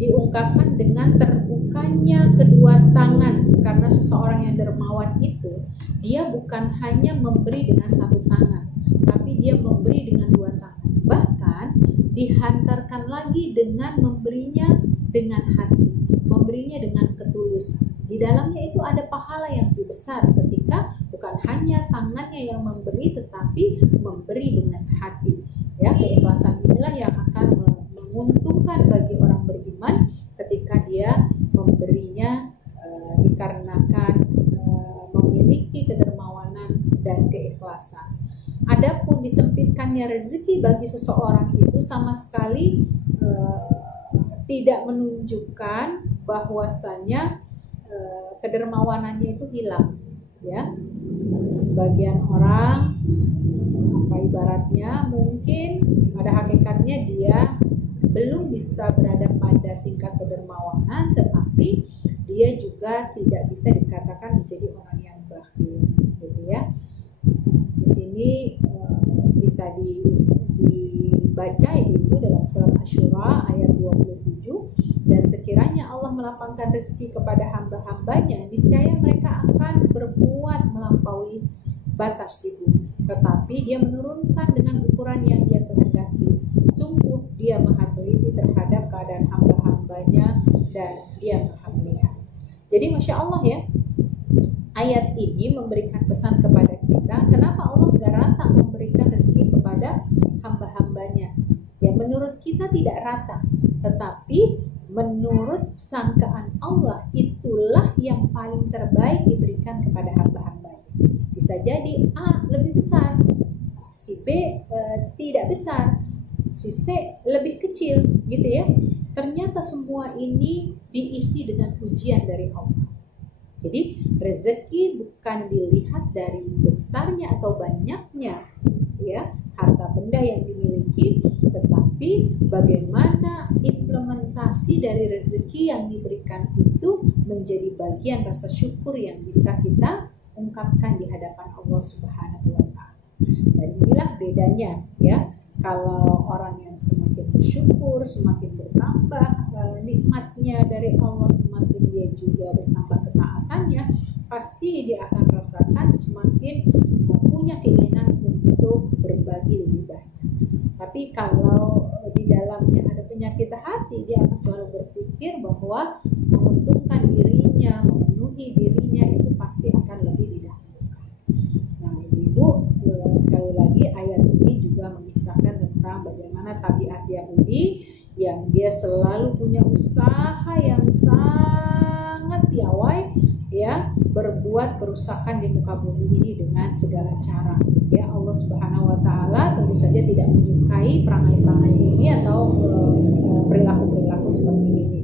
diungkapkan dengan terbukanya kedua tangan, karena seseorang yang dermawan itu dia bukan hanya memberi dengan satu tangan, tapi dia memberi dengan dua tangan, bahkan dihantarkan lagi dengan memberinya dengan hati, memberinya dengan ketulusan. Di dalamnya itu ada pahala yang lebih besar ketika bukan hanya tangannya yang memberi, tetapi memberi dengan hati. Ya, keikhlasan inilah yang akan menguntungkan bagi orang beriman ketika dia memberinya dikarenakan memiliki kedermawanan dan keikhlasan. Adapun disempitkannya rezeki bagi seseorang itu sama sekali tidak menunjukkan bahwasannya kedermawanannya itu hilang, ya. Sebagian orang ibaratnya mungkin pada hakikatnya dia belum bisa berada pada tingkat kedermawanan, tetapi dia juga tidak bisa dikatakan menjadi orang yang bakhil, gitu ya. Di sini bisa dibaca itu dalam surat Asy-Syura ayat 27, dan sekiranya Allah melapangkan rezeki kepada hamba-hambanya, niscaya mereka akan berbuat melampaui batas di bumi, tetapi dia menurunkan dengan ukuran yang dia kehendaki. Sungguh dia maha teliti terhadap keadaan hamba-hambanya dan dia maha melihat. Jadi Masya Allah, ya, ayat ini memberikan pesan kepada kita, kenapa Allah gak rata memberikan rezeki kepada hamba-hambanya. Ya, menurut kita tidak rata, tetapi menurut sangkaan Allah itulah yang paling terbaik diberikan kepada hamba-hambanya. Bisa jadi A lebih besar, si B tidak besar, si C lebih kecil, gitu ya. Ternyata semua ini diisi dengan ujian dari Allah. Jadi rezeki bukan dilihat dari besarnya atau banyaknya, ya, harta benda yang dimiliki, tetapi bagaimana implementasi dari rezeki yang diberikan itu menjadi bagian rasa syukur yang bisa kita ungkapkan di hadapan Allah Subhanahu wa Ta'ala. Dan inilah bedanya, ya, kalau orang yang semakin bersyukur, semakin bertambah nikmatnya dari Allah, semakin dia juga bertambah ketaatannya, pasti dia akan rasakan semakin punya keinginan untuk berbagi lebih banyak. selalu berpikir bahwa menguntungkan dirinya, memenuhi dirinya itu pasti akan lebih didahulukan. Nah, Ibu, sekali lagi ayat ini juga mengisahkan tentang bagaimana tabiat Yahudi yang dia selalu punya usaha yang sangat piawai, ya, berbuat kerusakan di muka bumi ini dengan segala cara. Ya, Allah Subhanahu wa taala tentu saja tidak menyukai perangai-perangai ini atau perilaku-perilaku seperti ini.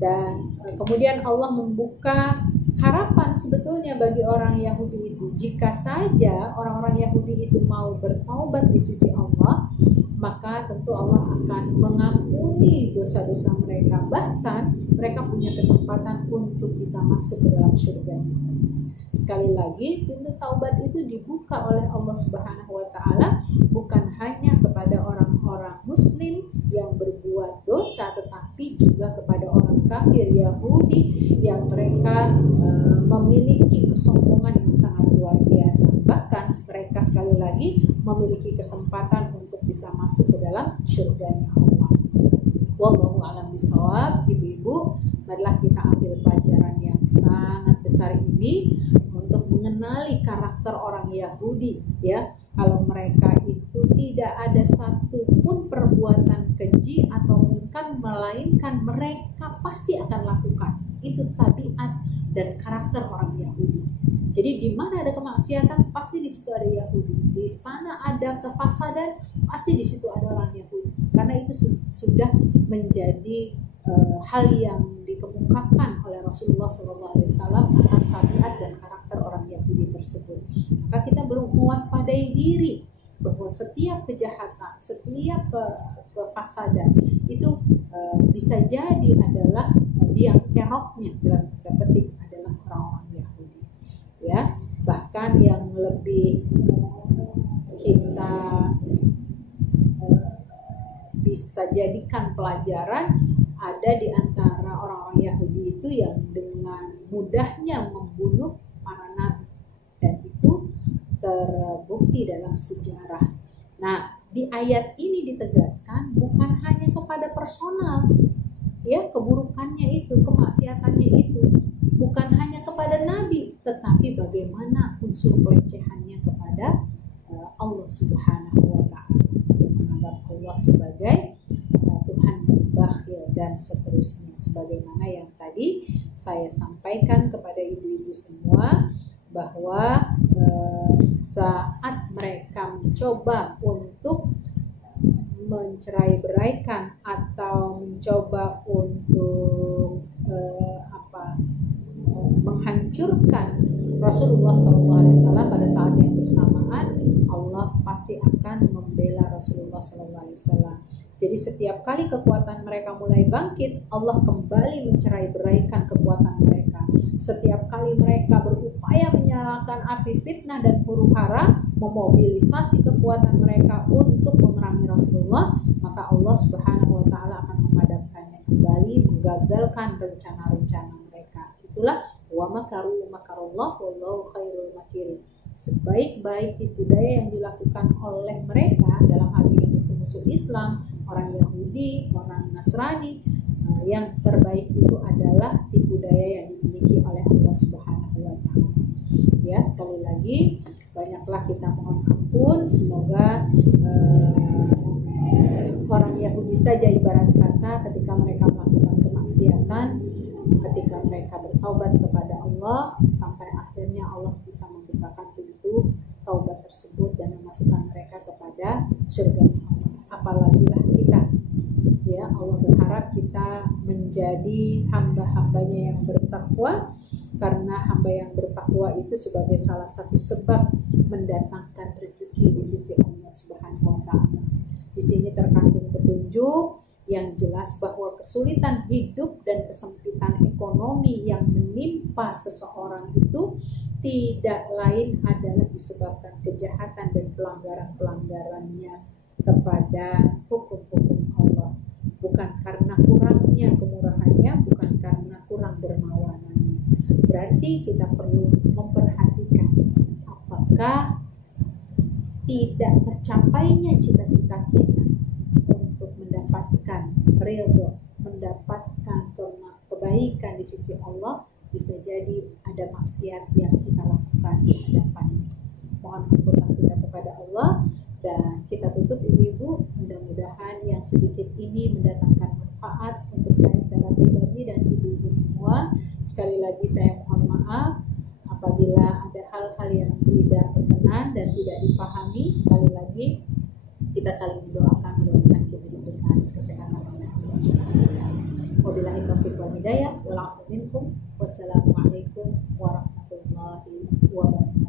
Dan kemudian Allah membuka harapan sebetulnya bagi orang Yahudi itu. Jika saja orang-orang Yahudi itu mau bertaubat di sisi Allah, maka tentu Allah akan mengampuni dosa-dosa mereka. Bahkan mereka punya kesempatan untuk bisa masuk ke dalam surga. Sekali lagi, pintu taubat itu dibuka oleh Allah Subhanahu wa taala bukan hanya kepada orang-orang muslim yang berbuat dosa, tetapi juga kepada orang kafir Yahudi yang mereka memiliki kesombongan yang sangat luar biasa. Bahkan mereka sekali lagi memiliki kesempatan untuk bisa masuk ke dalam surganya Allah. Wallahu a'lam bishawab. Ibu-ibu, marilah kita ambil pelajaran yang sangat besar ini untuk mengenali karakter orang Yahudi, ya. Kalau mereka itu tidak ada satupun perbuatan keji atau mungkar, melainkan mereka pasti akan lakukan. Itu tabiat dan karakter orang Yahudi. Jadi di mana ada kemaksiatan, pasti di situ ada Yahudi. Di sana ada kefasadan, pasti di situ ada orang Yahudi. Karena itu sudah menjadi hal yang dikemukakan oleh Rasulullah SAW tentang tabiat dan karakter orang Yahudi tersebut. Maka kita belum mewaspadai diri bahwa setiap kejahatan, setiap kefasadan itu bisa jadi adalah biang keroknya dalam tanda petik adalah orang-orang Yahudi. Ya, bahkan yang lebih kita bisa jadikan pelajaran ada di antara orang-orang Yahudi itu yang dengan mudahnya membunuh para nabi, dan itu terbukti dalam sejarah. Nah, di ayat ini ditegaskan bukan hanya kepada personal, ya, keburukannya itu, kemaksiatannya itu, bukan hanya kepada nabi, tetapi bagaimana unsur pelecehannya kepada Allah Subhanahu wa taala, yang menganggap Allah sebagai Tuhan bakhil dan seterusnya, sebagaimana yang tadi saya sampaikan kepada ibu-ibu semua bahwa saat mereka mencoba untuk mencerai-beraikan atau mencoba untuk menghancurkan Rasulullah SAW pada saat yang bersamaan, Allah pasti akan membela Rasulullah SAW. Jadi setiap kali kekuatan mereka mulai bangkit, Allah kembali mencerai-beraikan kekuatan mereka. Setiap kali mereka berupaya menyalakan api fitnah dan huru-hara, memobilisasi kekuatan mereka untuk memerangi Rasulullah, maka Allah Subhanahu wa taala akan memadamkannya kembali, menggagalkan rencana-rencana mereka. Itulah wa makaru makarullah wallahu khairul makirin. Sebaik-baik tipu daya yang dilakukan oleh mereka, dalam hal ini musuh-musuh Islam, orang Yahudi, orang Nasrani, yang terbaik itu adalah tipu daya yang dimiliki oleh Allah Subhanahu wa taala. Ya, sekali lagi banyaklah kita mohon ampun, semoga orang Yahudi saja ibarat kata ketika mereka melakukan kemaksiatan, ketika mereka bertaubat kepada Allah, sampai akhirnya Allah bisa membukakan pintu taubat tersebut dan memasukkan mereka kepada surga Allah. Apalagi lah kita, ya, Allah berharap kita menjadi hamba-hambanya yang bertakwa, karena hamba yang bertakwa itu sebagai salah satu sebab mendatangkan rezeki di sisi Allah Subhanahu wa taala. Di sini terkandung petunjuk yang jelas bahwa kesulitan hidup dan kesempitan ekonomi yang menimpa seseorang itu tidak lain adalah disebabkan kejahatan dan pelanggaran-pelanggarannya kepada hukum-hukum Allah, bukan karena kurangnya kemurahannya, bukan karena kurang dermawanannya. Berarti kita perlu memperhatikan apakah tidak tercapainya cita-cita kita untuk mendapatkan ridho, mendapatkan kebaikan di sisi Allah, bisa jadi ada maksiat yang kita lakukan di hadapannya. Mohon ampunlah kita kepada Allah, dan kita tutup ibu-ibu. Mudah-mudahan yang sedikit ini mendatangkan manfaat untuk saya secara pribadi dan ibu-ibu semua. Sekali lagi saya mohon maaf apabila ada hal-hal yang tidak berkenan dan tidak dipahami. Sekali lagi kita saling mendoakan, mudah-mudahan kita diberikan kesehatan oleh Allah Subhanahu wa taala. Wabillahi taufiq wal hidayah. Wassalamualaikum warahmatullahi wabarakatuh.